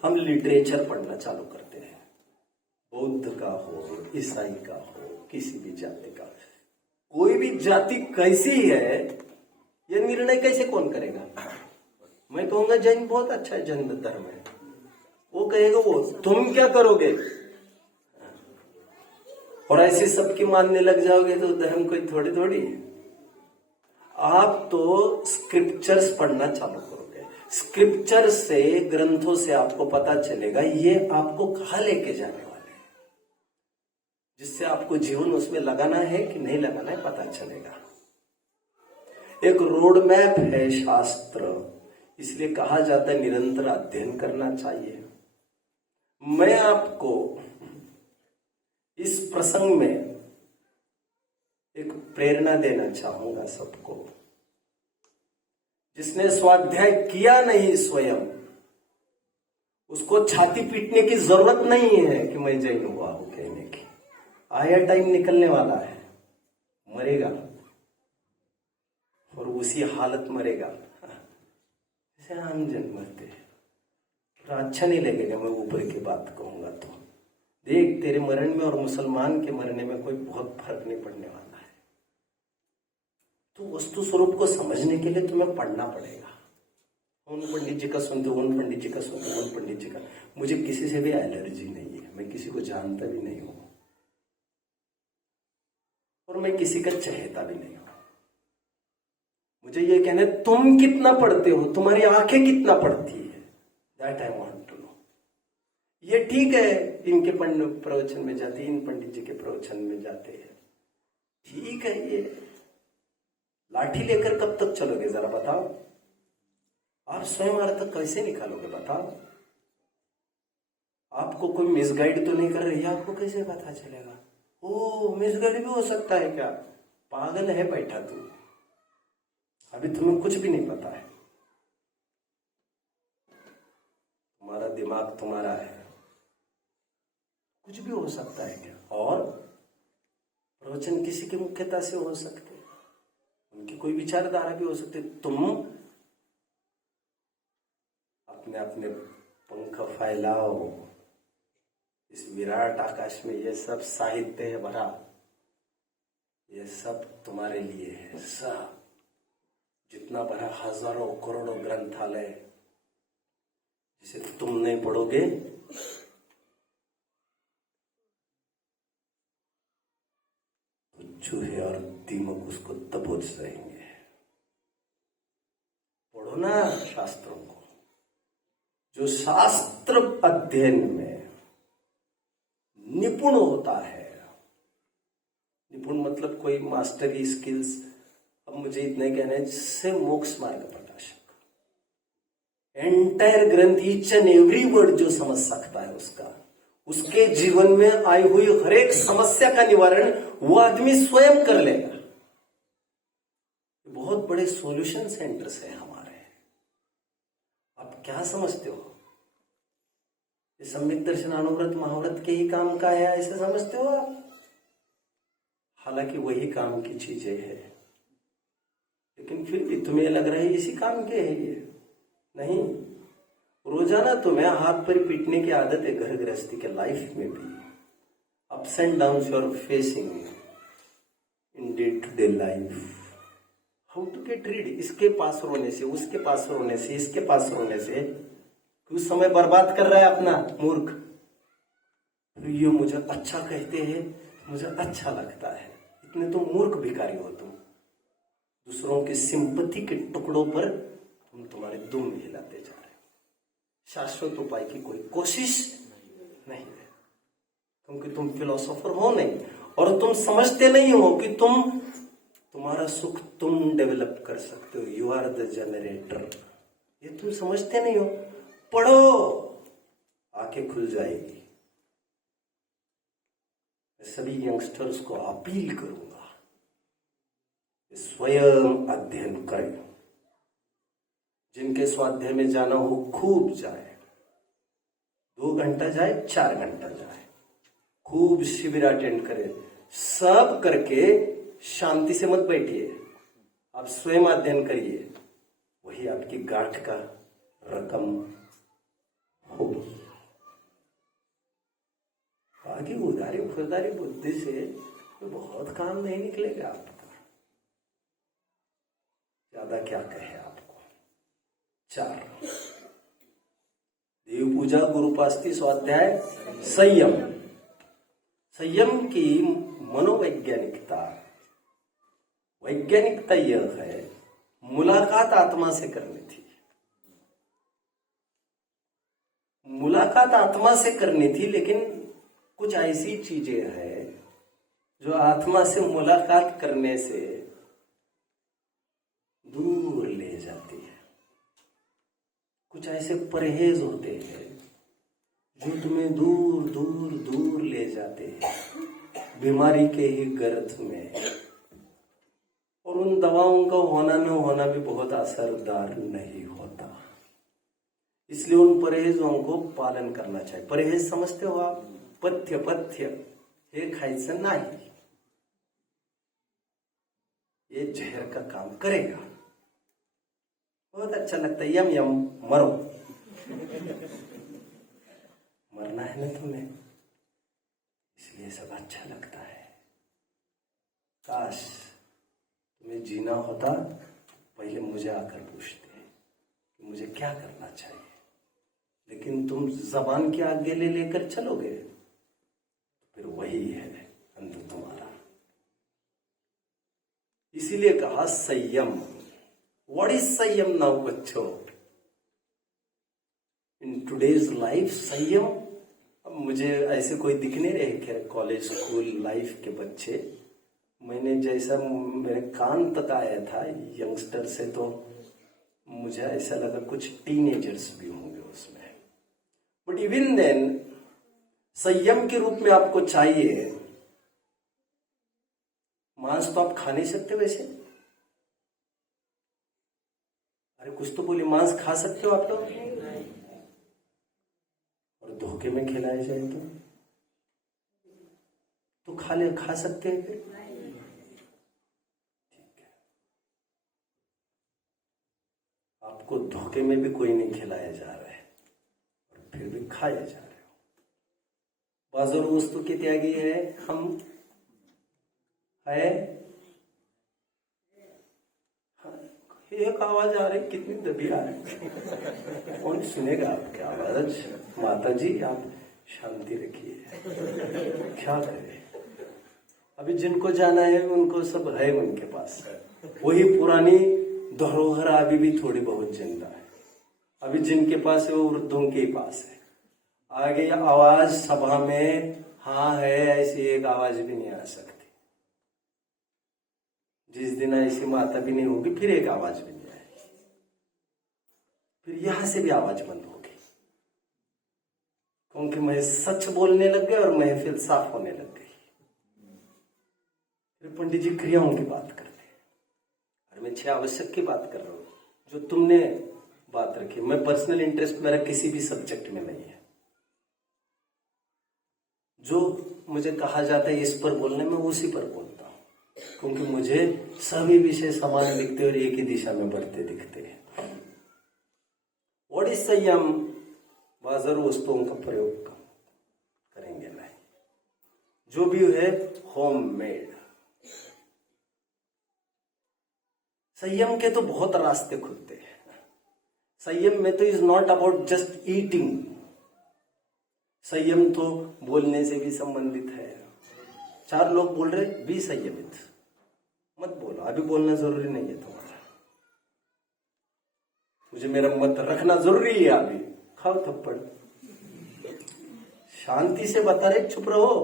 हम लिटरेचर पढ़ना चालू करते हैं। बौद्ध का हो, ईसाई का हो, किसी भी जाति का। कोई भी जाति कैसी है यह निर्णय कैसे कौन करेगा? मैं कहूंगा जैन बहुत अच्छा है, जैन धर्म है। वो कहेगा वो तुम क्या करोगे, और ऐसे सबकी मानने लग जाओगे तो धर्म कोई थोड़ी थोड़ी है। आप तो स्क्रिप्चर्स पढ़ना चालू करोगे, स्क्रिप्चर से, ग्रंथों से आपको पता चलेगा ये आपको कहाँ लेके जाने वाले हैं, जिससे आपको जीवन उसमें लगाना है कि नहीं लगाना है पता चलेगा। एक रोड मैप है शास्त्र, इसलिए कहा जाता है निरंतर अध्ययन करना चाहिए। मैं आपको इस प्रसंग में एक प्रेरणा देना चाहूंगा सबको, जिसने स्वाध्याय किया नहीं स्वयं, उसको छाती पीटने की जरूरत नहीं है कि मैं जैन हुआ हूं कहने की। आया टाइम निकलने वाला है, मरेगा और उसी हालत मरेगा जैसे आम जन मरते हैं। अच्छा नहीं लगेगा मैं ऊपर की बात कहूंगा तो। देख, तेरे मरण में और मुसलमान के मरने में कोई बहुत फर्क नहीं पड़ने वाला है। तो वस्तु स्वरूप को समझने के लिए तुम्हें पढ़ना पड़ेगा। उन पंडित जी का सुनते, उन पंडित जी का सुनते, उन पंडित जी का। मुझे किसी से भी एलर्जी नहीं है, मैं किसी को जानता भी नहीं हूं और मैं किसी का चहेता भी नहीं हूं। मुझे ये कहना है तुम कितना पढ़ते हो, तुम्हारी आंखें कितना पढ़ती है, that I want to know. ये ठीक है इनके प्रवचन में जाते, इन पंडित जी के प्रवचन में जाते हैं, ठीक है। ये लाठी लेकर कब तक चलोगे जरा बताओ? आप स्वयं अर्थ कैसे निकालोगे बताओ? आपको कोई मिसगाइड तो नहीं कर रही है, आपको कैसे पता चलेगा? ओ, मिसगाइड भी हो सकता है क्या? पागल है बैठा तू, अभी तुम्हें कुछ भी नहीं पता है। तुम्हारा दिमाग तुम्हारा है, कुछ भी हो सकता है क्या? और प्रवचन किसी की मुख्यता से हो सकते, उनकी कोई विचारधारा भी हो सकती। तुम अपने अपने पंख फैलाओ इस विराट आकाश में। ये सब साहित्य है भरा, ये सब तुम्हारे लिए है। सब जितना भरा हजारों करोड़ों ग्रंथालय, जिसे तुम नहीं पढ़ोगे तो चूहे और दीमक उसको दबोच जाएंगे। पढ़ो ना शास्त्रों को। जो शास्त्र अध्ययन में निपुण होता है, निपुण मतलब कोई मास्टरी स्किल्स, अब मुझे इतना ही कहना है, जिससे मोक्ष मार्ग प्रकाशक, एंटायर ग्रंथ ईच एंड एवरी वर्ड जो समझ सकता है उसका, उसके जीवन में आई हुई हर एक समस्या का निवारण वो आदमी स्वयं कर लेगा। बहुत बड़े सॉल्यूशन सेंटर्स हैं हमारे। आप क्या समझते हो ये सम्यक दर्शन अनुव्रत महाव्रत के ही काम का है, ऐसे समझते हो आप? हालांकि वही काम की चीजें हैं, लेकिन फिर भी तुम्हें लग रहा है इसी काम के है ये। नहीं, रोजाना तुम्हें हाथ पर पीटने की आदत है घर गृहस्थी के लाइफ में भी। Ups and downs you are facing in day to day life. How to get rid? इसके पास रोने से, उसके पास रोने से, इसके पास रोने से क्यों समय बर्बाद कर रहा है अपना मूर्ख? ये मुझे अच्छा कहते हैं, मुझे अच्छा लगता है। इतने तो मूर्ख भिखारी हो तुम। दूसरों की सिंपत्ति के टुकड़ों पर तुम तुम्हारे दुम हिलाते जा रहे हो। शाश्वत उपाय की कोई कोशिश नहीं है, क्योंकि तुम फिलोसोफर हो नहीं, और तुम समझते नहीं हो कि तुम्हारा सुख तुम डेवलप कर सकते हो। You are the generator. ये तुम समझते नहीं हो। पढ़ो, आंखें खुल जाएगी। मैं सभी यंगस्टर्स को अपील करूंगा स्वयं अध्ययन करें। जिनके स्वाध्याय में जाना हो खूब जाए, 2 घंटा जाए, 4 घंटा जाए, खूब शिविर अटेंड करें। सब करके शांति से मत बैठिए, आप स्वयं अध्ययन करिए। वही आपकी गांठ का रकम होगी। आगे उधारी खुदारी बुद्धि से बहुत काम नहीं निकलेगा आपका। ज्यादा क्या कहे आपको। 4 देव पूजा, गुरुपास्ति, स्वाध्याय, संयम। संयम की मनोवैज्ञानिकता, वैज्ञानिकता यह है, मुलाकात आत्मा से करनी थी। मुलाकात आत्मा से करनी थी, लेकिन कुछ ऐसी चीजें हैं जो आत्मा से मुलाकात करने से दूर ले जाती है। कुछ ऐसे परहेज होते हैं जो तुम्हें दूर दूर दूर ले जाते हैं बीमारी के ही गर्त में, और उन दवाओं का होना न होना भी बहुत असरदार नहीं होता। इसलिए उन परहेजों को पालन करना चाहिए। परहेज समझते हो आप? पथ्य हे खायचं नाही, ये जहर का काम करेगा। बहुत अच्छा लगता है, यम यम मरो। मरना है ना तुम्हें, इसलिए सब अच्छा लगता है। काश तुम्हें जीना होता पहले मुझे आकर पूछते कि मुझे क्या करना चाहिए, लेकिन तुम जबान की आगे ले लेकर चलोगे, फिर वही है अंत तुम्हारा। इसीलिए कहा संयम। What is संयम नाउ बच्चों? इन टूडेज लाइफ संयम, अब मुझे ऐसे कोई दिख नहीं रहे खैर कॉलेज स्कूल लाइफ के बच्चे। मैंने जैसा मेरे कान तक आया था यंगस्टर से, तो मुझे ऐसा लगा कुछ टीनेजर्स भी होंगे उसमें। बट इवन देन संयम के रूप में आपको चाहिए। मांस तो आप खा नहीं सकते वैसे, अरे कुछ तो बोलिए, मांस खा सकते हो आप लोग? और धोखे में खिलाए जाए तो खा सकते हैं फिर? ठीक है, आपको धोखे में भी कोई नहीं खिलाया जा रहा है और फिर भी खाया जा रहे हो। बाजार वस्तु के त्यागी है हम, है एक आवाज आ रही, कितनी दबी आ रही, कौन सुनेगा आपकी आवाज? माता जी आप शांति रखिए। क्या करें, अभी जिनको जाना है उनको सब है उनके पास, वही पुरानी धरोहर अभी भी थोड़ी बहुत जिंदा है। अभी जिनके पास है वो वृद्धों के पास है। आगे आवाज सभा में हाँ है ऐसी एक आवाज भी नहीं आ सकती। जिस दिन ऐसी माता भी नहीं होगी फिर एक आवाज बन जाएगी, फिर यहां से भी आवाज बंद होगी, क्योंकि मैं सच बोलने लग गया और महफिल साफ होने लग गई। फिर पंडित जी क्रियाओं की बात करते हैं और मैं 6 आवश्यक की बात कर रहा हूं, जो तुमने बात रखी। मैं पर्सनल इंटरेस्ट मेरा किसी भी सब्जेक्ट में नहीं है। जो मुझे कहा जाता है इस पर बोलने में, उसी पर बोलता हूं, क्योंकि मुझे सभी विषय समान दिखते और एक ही दिशा में बढ़ते दिखते हैं। व्हाट इज संयम? बाजार वस्तुओं का प्रयोग करेंगे नहीं, जो भी है होम मेड। संयम के तो बहुत रास्ते खुलते हैं। संयम में तो is not about just eating. संयम तो बोलने से भी संबंधित है। 4 लोग बोल रहे, बी संयमित, मत बोलो, अभी बोलना जरूरी नहीं है तुम्हारा। मुझे मेरा मत रखना जरूरी है, अभी खाओ थप्पड़। शांति से बता रहे, चुप रहो।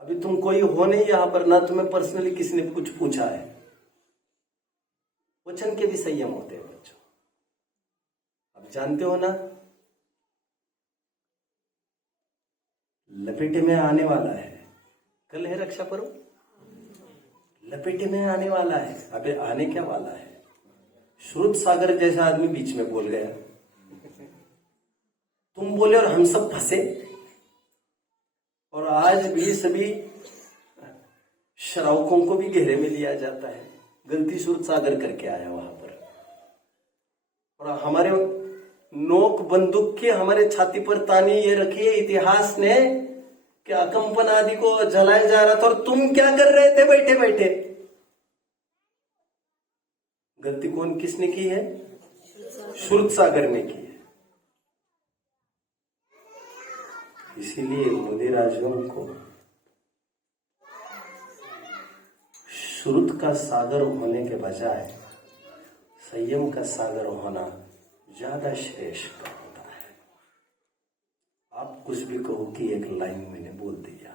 अभी तुम कोई हो नहीं यहां पर, ना तुम्हें पर्सनली किसी ने कुछ पूछा है। वचन के भी संयम होते हैं बच्चों, अब जानते हो ना। लपेटे में आने वाला है, कल है रक्षा पर्व, लपेटे में आने वाला है। अबे आने क्या वाला है? श्रुत सागर जैसा आदमी बीच में बोल गया, तुम बोले और हम सब फंसे। और आज भी सभी श्रावकों को भी घेरे में लिया जाता है। गलती श्रुत सागर करके आया वहां पर, और हमारे नोक बंदूक की हमारे छाती पर तानी ये रखी है इतिहास ने कि अकंपन आदि को जलाया जा रहा था, और तुम क्या कर रहे थे बैठे बैठे? गलती कौन किसने की है? श्रुत सागर में की है। इसीलिए मुनिराजों को श्रुत का सागर होने के बजाय संयम का सागर होना ज्यादा श्रेष्ठ होता है। आप कुछ भी कहो कि एक लाइन मैंने बोल दिया,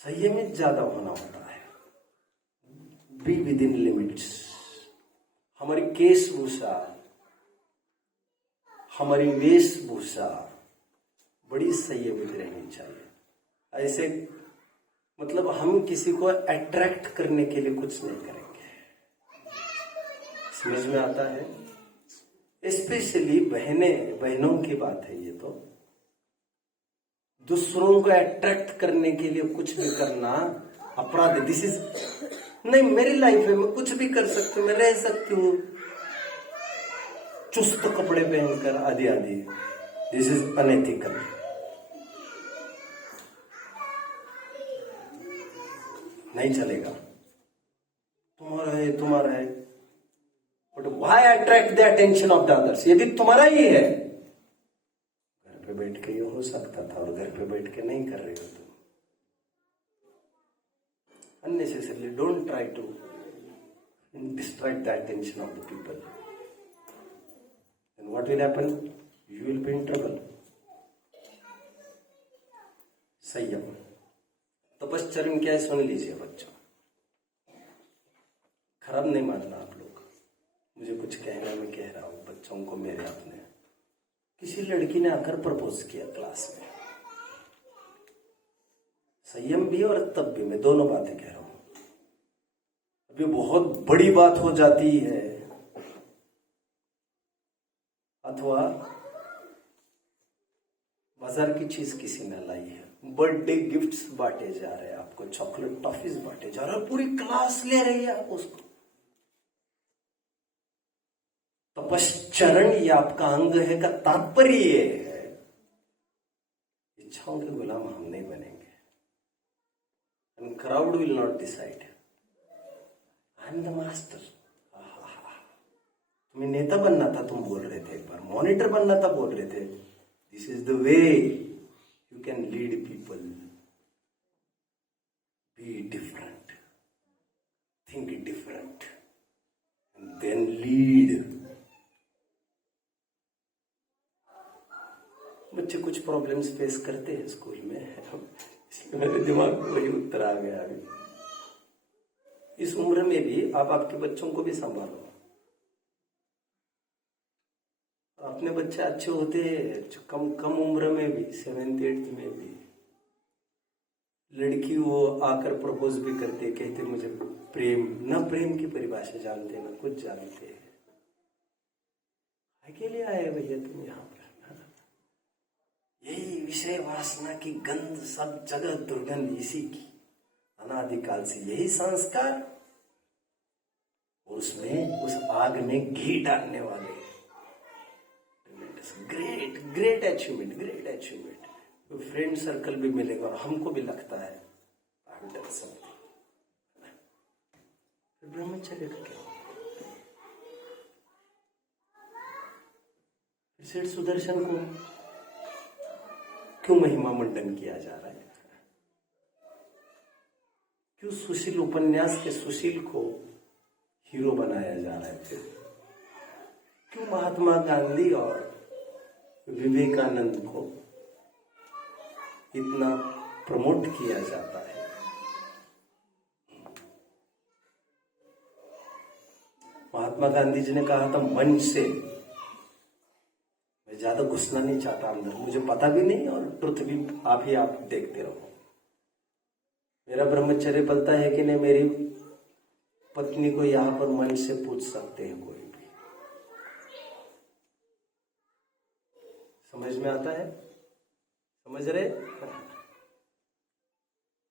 संयमित ज्यादा होना होता है। Be with in limits. हमारी केशभूषा, हमारी वेशभूषा बड़ी संयमित रहनी चाहिए। ऐसे मतलब हम किसी को अट्रैक्ट करने के लिए कुछ नहीं करेंगे। समझ में आता है? स्पेशली बहनों की बात है ये तो। दूसरों को अट्रैक्ट करने के लिए कुछ भी करना अपराध है। दिस इज नहीं, मेरी लाइफ है, मैं कुछ भी कर सकती हूँ, मैं रह सकती हूँ चुस्त कपड़े पहनकर आदि आदि। This is unethical. नहीं चलेगा। तुम्हारा है but why attract the attention of the others? यदि तुम्हारा ही है, घर पे बैठ के ये हो सकता था और घर पे बैठ के नहीं कर रहे हो तुम। unnecessarily don't try to distract the attention of the people, and what will happen? You will be in trouble. संयम। तपश्चर्य क्या है सुन लीजिए बच्चों। खराब नहीं मानना आप लोग, मुझे कुछ कहना मैं कह रहा हूं बच्चों को। मेरे अपने किसी लड़की ने आकर प्रपोज किया क्लास में, संयम भी और तब भी, मैं दोनों बातें कह रहा हूं। अभी बहुत बड़ी बात हो जाती है, अथवा बाजार की चीज किसी ने लाई है, बर्थडे गिफ्ट्स बांटे जा रहे हैं आपको, चॉकलेट टॉफीज बांटे जा रहे हैं, पूरी क्लास ले रही है आप उसको। तपश्चरण ये आपका अंग है का तात्पर्य ये है, इच्छाओं के गुलाम हम नहीं बनेंगे। And crowd will not decide. I am the master. तुम्हें नेता बनना था, तुम बोल रहे थे, एक बार मॉनिटर बनना था, बोल रहे थे। This is the way you can lead people. Be different. Think different. And then lead. बच्चे कुछ प्रॉब्लम्स फेस करते हैं स्कूल में, मेरे दिमाग में वही उत्तर आ गया। अभी इस उम्र में भी आप आपके बच्चों को भी संभालो। अपने बच्चे अच्छे होते हैं कम उम्र में भी, 7th 8th में भी। लड़की वो आकर प्रपोज भी करते, कहते मुझे प्रेम, न प्रेम की परिभाषा जानते न कुछ जानते हैं। अकेले आए भैया तुम यहाँ पर, यही विषय वासना की गंध, सब जगह दुर्गंध इसी की, अनादिकाल से यही संस्कार, और उसमें उस आग में घी डालने वाले। Great great achievement, great achievement. Friend circle भी मिलेगा और हमको भी लगता है ब्रह्मचर्य का क्या? सेठ सुदर्शन को क्यों महिमा मंडन किया जा रहा है? क्यों सुशील उपन्यास के सुशील को हीरो बनाया जा रहा है? क्यों महात्मा गांधी और विवेकानंद को इतना प्रमोट किया जाता है? महात्मा गांधी जी ने कहा था मंच से, मैं ज्यादा घुसना नहीं चाहता अंदर, मुझे पता भी नहीं और ट्रुथ भी आप देखते रहो। मेरा ब्रह्मचर्य पलता है कि नहीं, मेरी पत्नी को यहां पर मन से पूछ सकते हैं कोई भी। समझ में आता है? समझ रहे?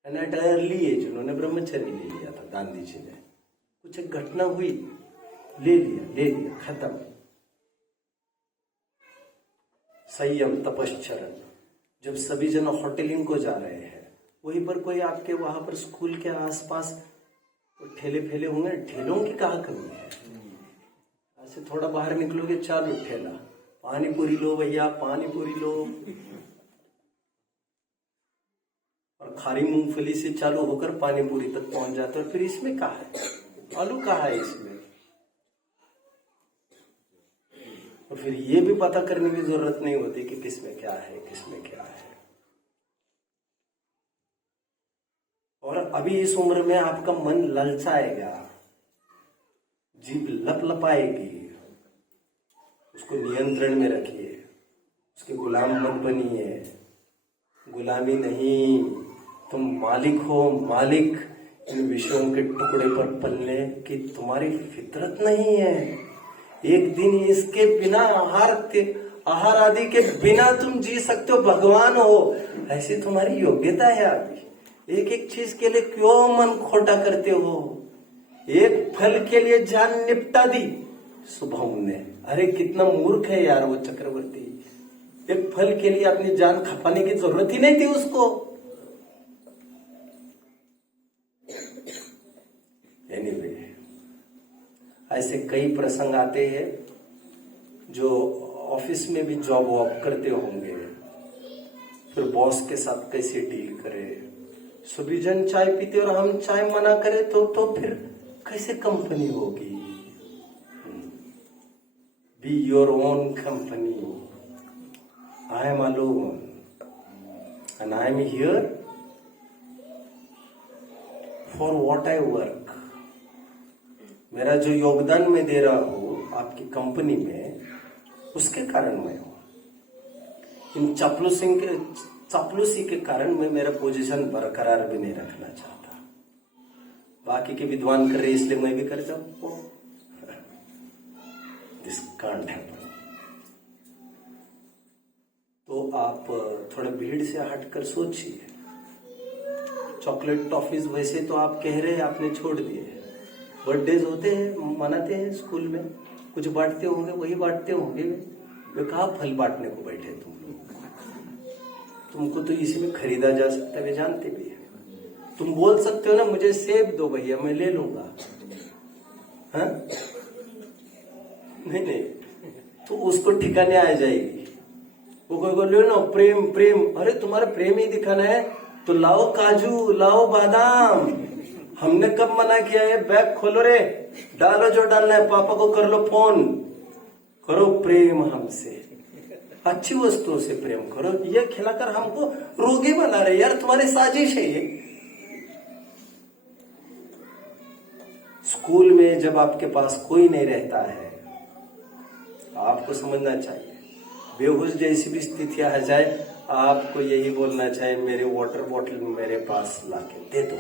एट अर्ली एज उन्होंने ब्रह्मचर्य ले लिया था गांधी जी ने। कुछ एक घटना हुई, ले लिया, खत्म। संयम, तपश्चरण। जब सभी जन होटलिंग को जा रहे हैं, वहीं पर कोई आपके वहां पर स्कूल के आसपास ठेले फेले होंगे, ठेलों की कहाँ कमी है? आज ऐसे थोड़ा बाहर निकलोगे, चालू ठेला, पानी पूरी लो भैया, पानी पूरी लो। और खारी मूंगफली से चालू होकर पानी पूरी तक पहुंच जाते हो। फिर इसमें क्या है, आलू कहाँ है इसमें? और फिर ये भी पता करने की जरूरत नहीं होती कि किसमें क्या है, किसमें क्या है। और अभी इस उम्र में आपका मन ललचाएगा, जीभ लपलपाएगी, उसको नियंत्रण में रखिए, उसके गुलाम मत बनिए। गुलामी नहीं, तुम मालिक हो, मालिक। इन विषयों के टुकड़े पर पलने की तुम्हारी फितरत नहीं है। एक दिन इसके बिना, आहार आदि के बिना तुम जी सकते हो, भगवान हो, ऐसी तुम्हारी योग्यता है। अभी एक एक चीज के लिए क्यों मन खोटा करते हो? एक फल के लिए जान निपटा दी शुभम ने। अरे कितना मूर्ख है यार वो चक्रवर्ती, एक फल के लिए अपनी जान खपाने की जरूरत ही नहीं थी उसको। एनीवे, ऐसे कई प्रसंग आते हैं जो ऑफिस में भी जॉब वॉब करते होंगे, फिर बॉस के साथ कैसे डील करें। सभी जन चाय पीते और हम चाय मना करें तो फिर कैसे कंपनी होगी? Be your own company. I am alone and I am here for what I work. मेरा जो योगदान मैं दे रहा हूं आपकी कंपनी में, उसके कारण मैं हूं। इन चापलूसी के कारण मैं मेरा पोजीशन बरकरार भी नहीं रखना चाहता। बाकी के विद्वान कर रहे इसलिए मैं भी कर जाऊं। This can't happen. तो आप थोड़ा भीड़ से हटकर सोचिए। चॉकलेट टॉफीज वैसे तो आप कह रहे हैं आपने छोड़ दिए, बर्थडेज होते हैं, मनाते हैं स्कूल में, कुछ बांटते होंगे, वही बांटते होंगे। वे कहा फल बांटने को बैठे तुम लोग? तुमको तो इसी में खरीदा जा सकता है, वे जानते भी है। तुम बोल सकते हो ना मुझे सेब दो भैया, मैं ले लूंगा। हाँ? नहीं, तो उसको ठिकाने आ जाएगी। वो कोई बोले ना प्रेम प्रेम, अरे तुम्हारा प्रेम ही दिखाना है तो लाओ काजू, लाओ बादाम। हमने कब मना किया है? बैग खोलो रे, डालो जो डालना है, पापा को कर लो फोन, करो प्रेम हमसे, अच्छी वस्तुओं से प्रेम करो। ये खिलाकर हमको रोगी बना रहे यार, तुम्हारी साजिश है ये। स्कूल में जब आपके पास कोई नहीं रहता है, आपको समझना चाहिए, बेहोश जैसी भी स्थिति आ जाए, आपको यही बोलना चाहिए, मेरे वाटर बॉटल मेरे पास लाके दे दो,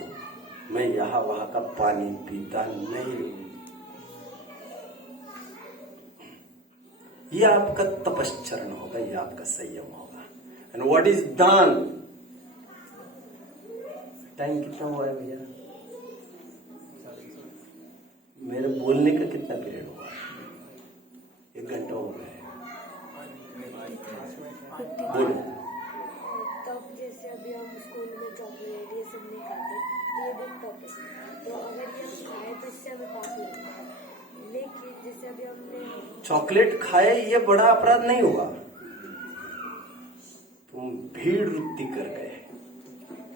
मैं यहां वहां का पानी पीता नहीं हूं। ये आपका तपश्चरण होगा, ये आपका संयम होगा। एंड व्हाट इज दान? टाइम कितना हुआ है भैया? मेरे बोलने का कितना पीरियड हुआ? 1 घंटा हो गया है। बोलो। तब जैसे अभी हम स्कूल में चॉकलेट ये सब नहीं खाते, तो ये दिन तब है। तो अगर ये खाए तो इससे हमें पाप लगेगा। लेकिन जैसे अभी हमने चॉकलेट खाए ये बड़ा अपराध नहीं हुआ। तुम भीड़ वृत्ति कर गए,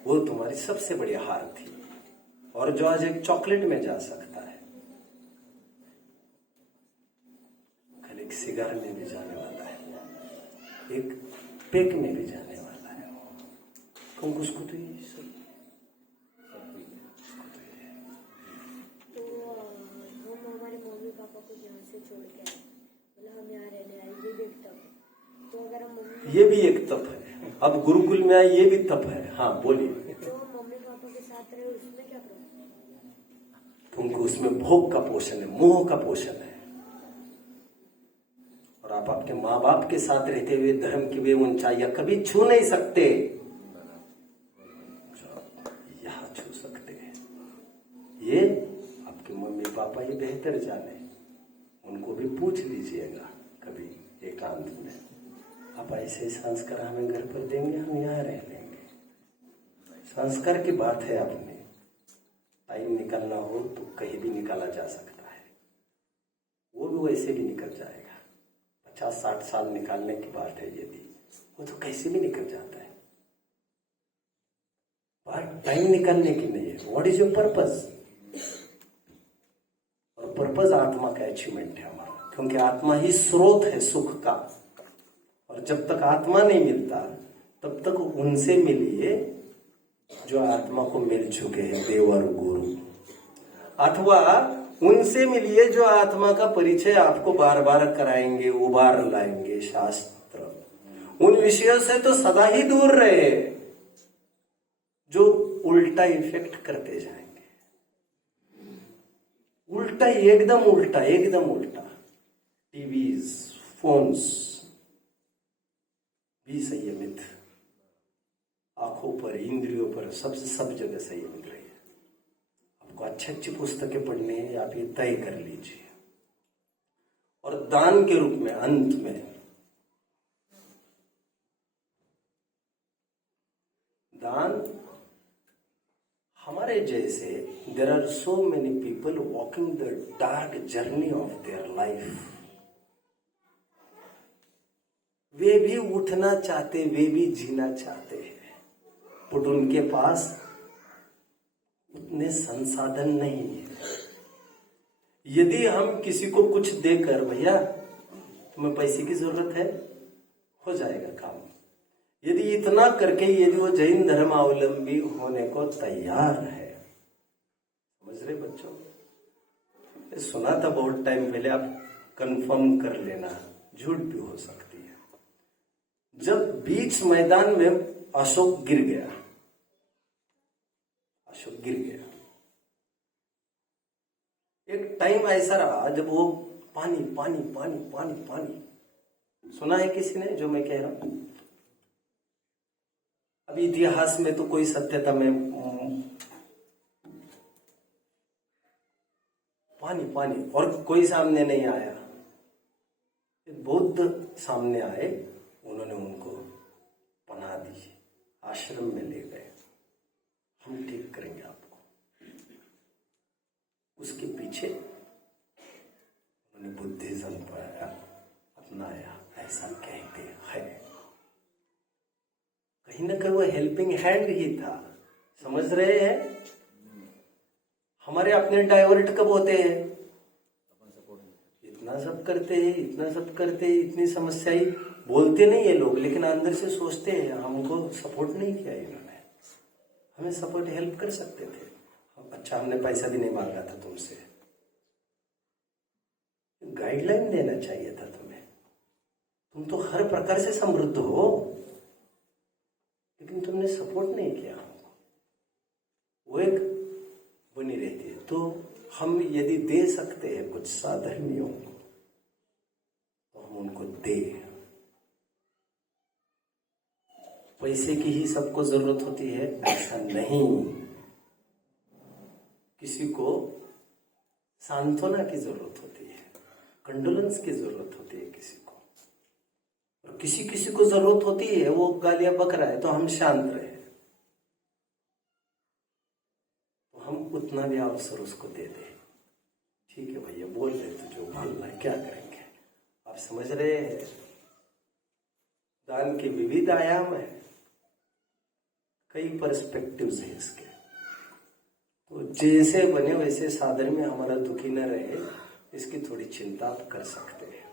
वो तुम्हारी सबसे बड़ी हार थी। और जो आज एक चॉकलेट में जा सकता है, कल एक सिगार में भी जाने वाला है, एक पेक में भी जाने वाला है। कौन उसको तो ये सब हम हमारे मम्मी पापा को यहाँ से छोड़ के आए, मतलब हम यहाँ रहने आए, ये भी एक तप है। तो अगर हम ये भी एक तप है। अब गुरुकुल में आए, ये भी तप है। हाँ बोलिए। तो मम्मी पापा के साथ रहे, उसमें क्या प्रॉब्लम? तुमको उसमें भोग का पोषण है, मोह का पोषण है। और आप आपके माँ बाप के साथ रहते हुए धर्म की वे ऊंचाइयां कभी छू नहीं सकते, यहां छू सकते हैं। ये आपके मम्मी पापा ये बेहतर जाने, उनको भी पूछ लीजिएगा कभी एकांत में, आप ऐसे संस्कार हमें घर पर देंगे, हम यहाँ रह लेंगे। संस्कार की बात है अपने। टाइम निकालना हो तो कहीं भी निकाला जा सकता है। वो भी वैसे भी निकल जाएगा। 50-60 साल निकालने की बात है यदि, वो तो कैसे भी निकल जाता है। बात टाइम निकालने की नहीं है। What is your purpose? और पर्पस आत्मा का अचीवमेंट है हमारा, क्योंकि आत्मा ही स्रोत है सुख का। और जब तक आत्मा नहीं मिलता तब तक उनसे मिलिए जो आत्मा को मिल चुके हैं, देव और गुरु, अथवा उनसे मिलिए जो आत्मा का परिचय आपको बार बार कराएंगे, उबार लाएंगे शास्त्र। उन विषयों से तो सदा ही दूर रहे जो उल्टा इफेक्ट करते जाएंगे। उल्टा, एकदम उल्टा, एकदम उल्टा। टीवीज, फोन्स, भी संयमित, आंखों पर, इंद्रियों पर, सब जगह संयमित रहिए। आपको अच्छी पुस्तकें पढ़नी है, आप ये तय कर लीजिए। और दान के रूप में अंत में दान, हमारे जैसे there are so many people walking the dark journey of their life. वे भी उठना चाहते, वे भी जीना चाहते हैं, बट उनके पास उतने संसाधन नहीं है। यदि हम किसी को कुछ देकर, भैया तुम्हें पैसे की जरूरत है, हो जाएगा काम, यदि इतना करके यदि वो जैन धर्मावलंबी होने को तैयार है, समझ रहे बच्चों? सुना था बहुत टाइम पहले, आप कंफर्म कर लेना, झूठ भी हो सकती है। जब बीच मैदान में अशोक गिर गया, एक टाइम ऐसा रहा जब वो पानी पानी पानी पानी पानी, सुना है किसी ने जो मैं कह रहा हूं? अभी इतिहास में तो कोई सत्यता में पानी पानी और कोई सामने नहीं आया। एक बौद्ध सामने आए, उन्होंने उनको पनाह दी, आश्रम में ले गए, हम ठीक करेंगे आपको। उसके पीछे उन्होंने बुद्धिज्म अपनाया, ऐसा कहते हैं। कहीं ना कहीं वो हेल्पिंग हैंड ही था, समझ रहे हैं? हमारे अपने डाइवर्ट कब होते हैं? इतना सब करते हैं, इतना सब करते हैं, इतनी समस्याएं, बोलते नहीं है लोग, लेकिन अंदर से सोचते हैं हमको सपोर्ट नहीं किया इन्होंने, हमें सपोर्ट हेल्प कर सकते थे। अच्छा, हमने पैसा भी नहीं मांगा था तुमसे, गाइडलाइन देना चाहिए था तुम्हें। तुम तो हर प्रकार से समृद्ध हो, लेकिन तुमने सपोर्ट नहीं किया हमको। वो एक बनी रहती है। तो हम यदि दे सकते हैं कुछ साधर्मियों को, तो हम उनको दे। पैसे की ही सबको जरूरत होती है ऐसा नहीं। किसी को सांत्वना की जरूरत होती है, कंडोलेंस की जरूरत होती है किसी को, और किसी को जरूरत होती है वो गालियां बक रहा है तो हम शांत रहे, तो हम उतना भी अवसर उसको दे दे। ठीक है भैया, बोल रहे तो जो बोलना है, क्या करेंगे? आप समझ रहे हैं? दान के विविध आयाम है, कई पर्सपेक्टिव्स हैं इसके। तो जैसे बने वैसे साधन में हमारा दुखी न रहे, इसकी थोड़ी चिंता आप कर सकते हैं।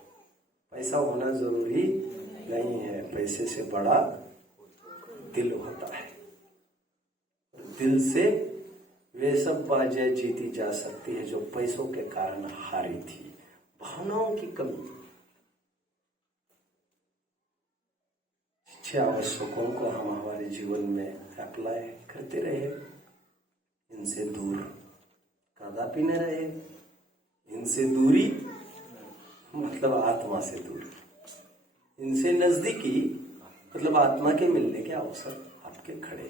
पैसा होना जरूरी नहीं है, पैसे से बड़ा दिल होता है। दिल से वे सब बाजियां जीती जा सकती है जो पैसों के कारण हारी थी। भावनाओं की कमी, छह आवश्यकों को हम हमारे जीवन में अप्लाई करते रहे, इनसे दूर कदापि न रहे। इनसे दूरी मतलब आत्मा से दूरी, इनसे नजदीकी मतलब आत्मा के मिलने के अवसर आपके खड़े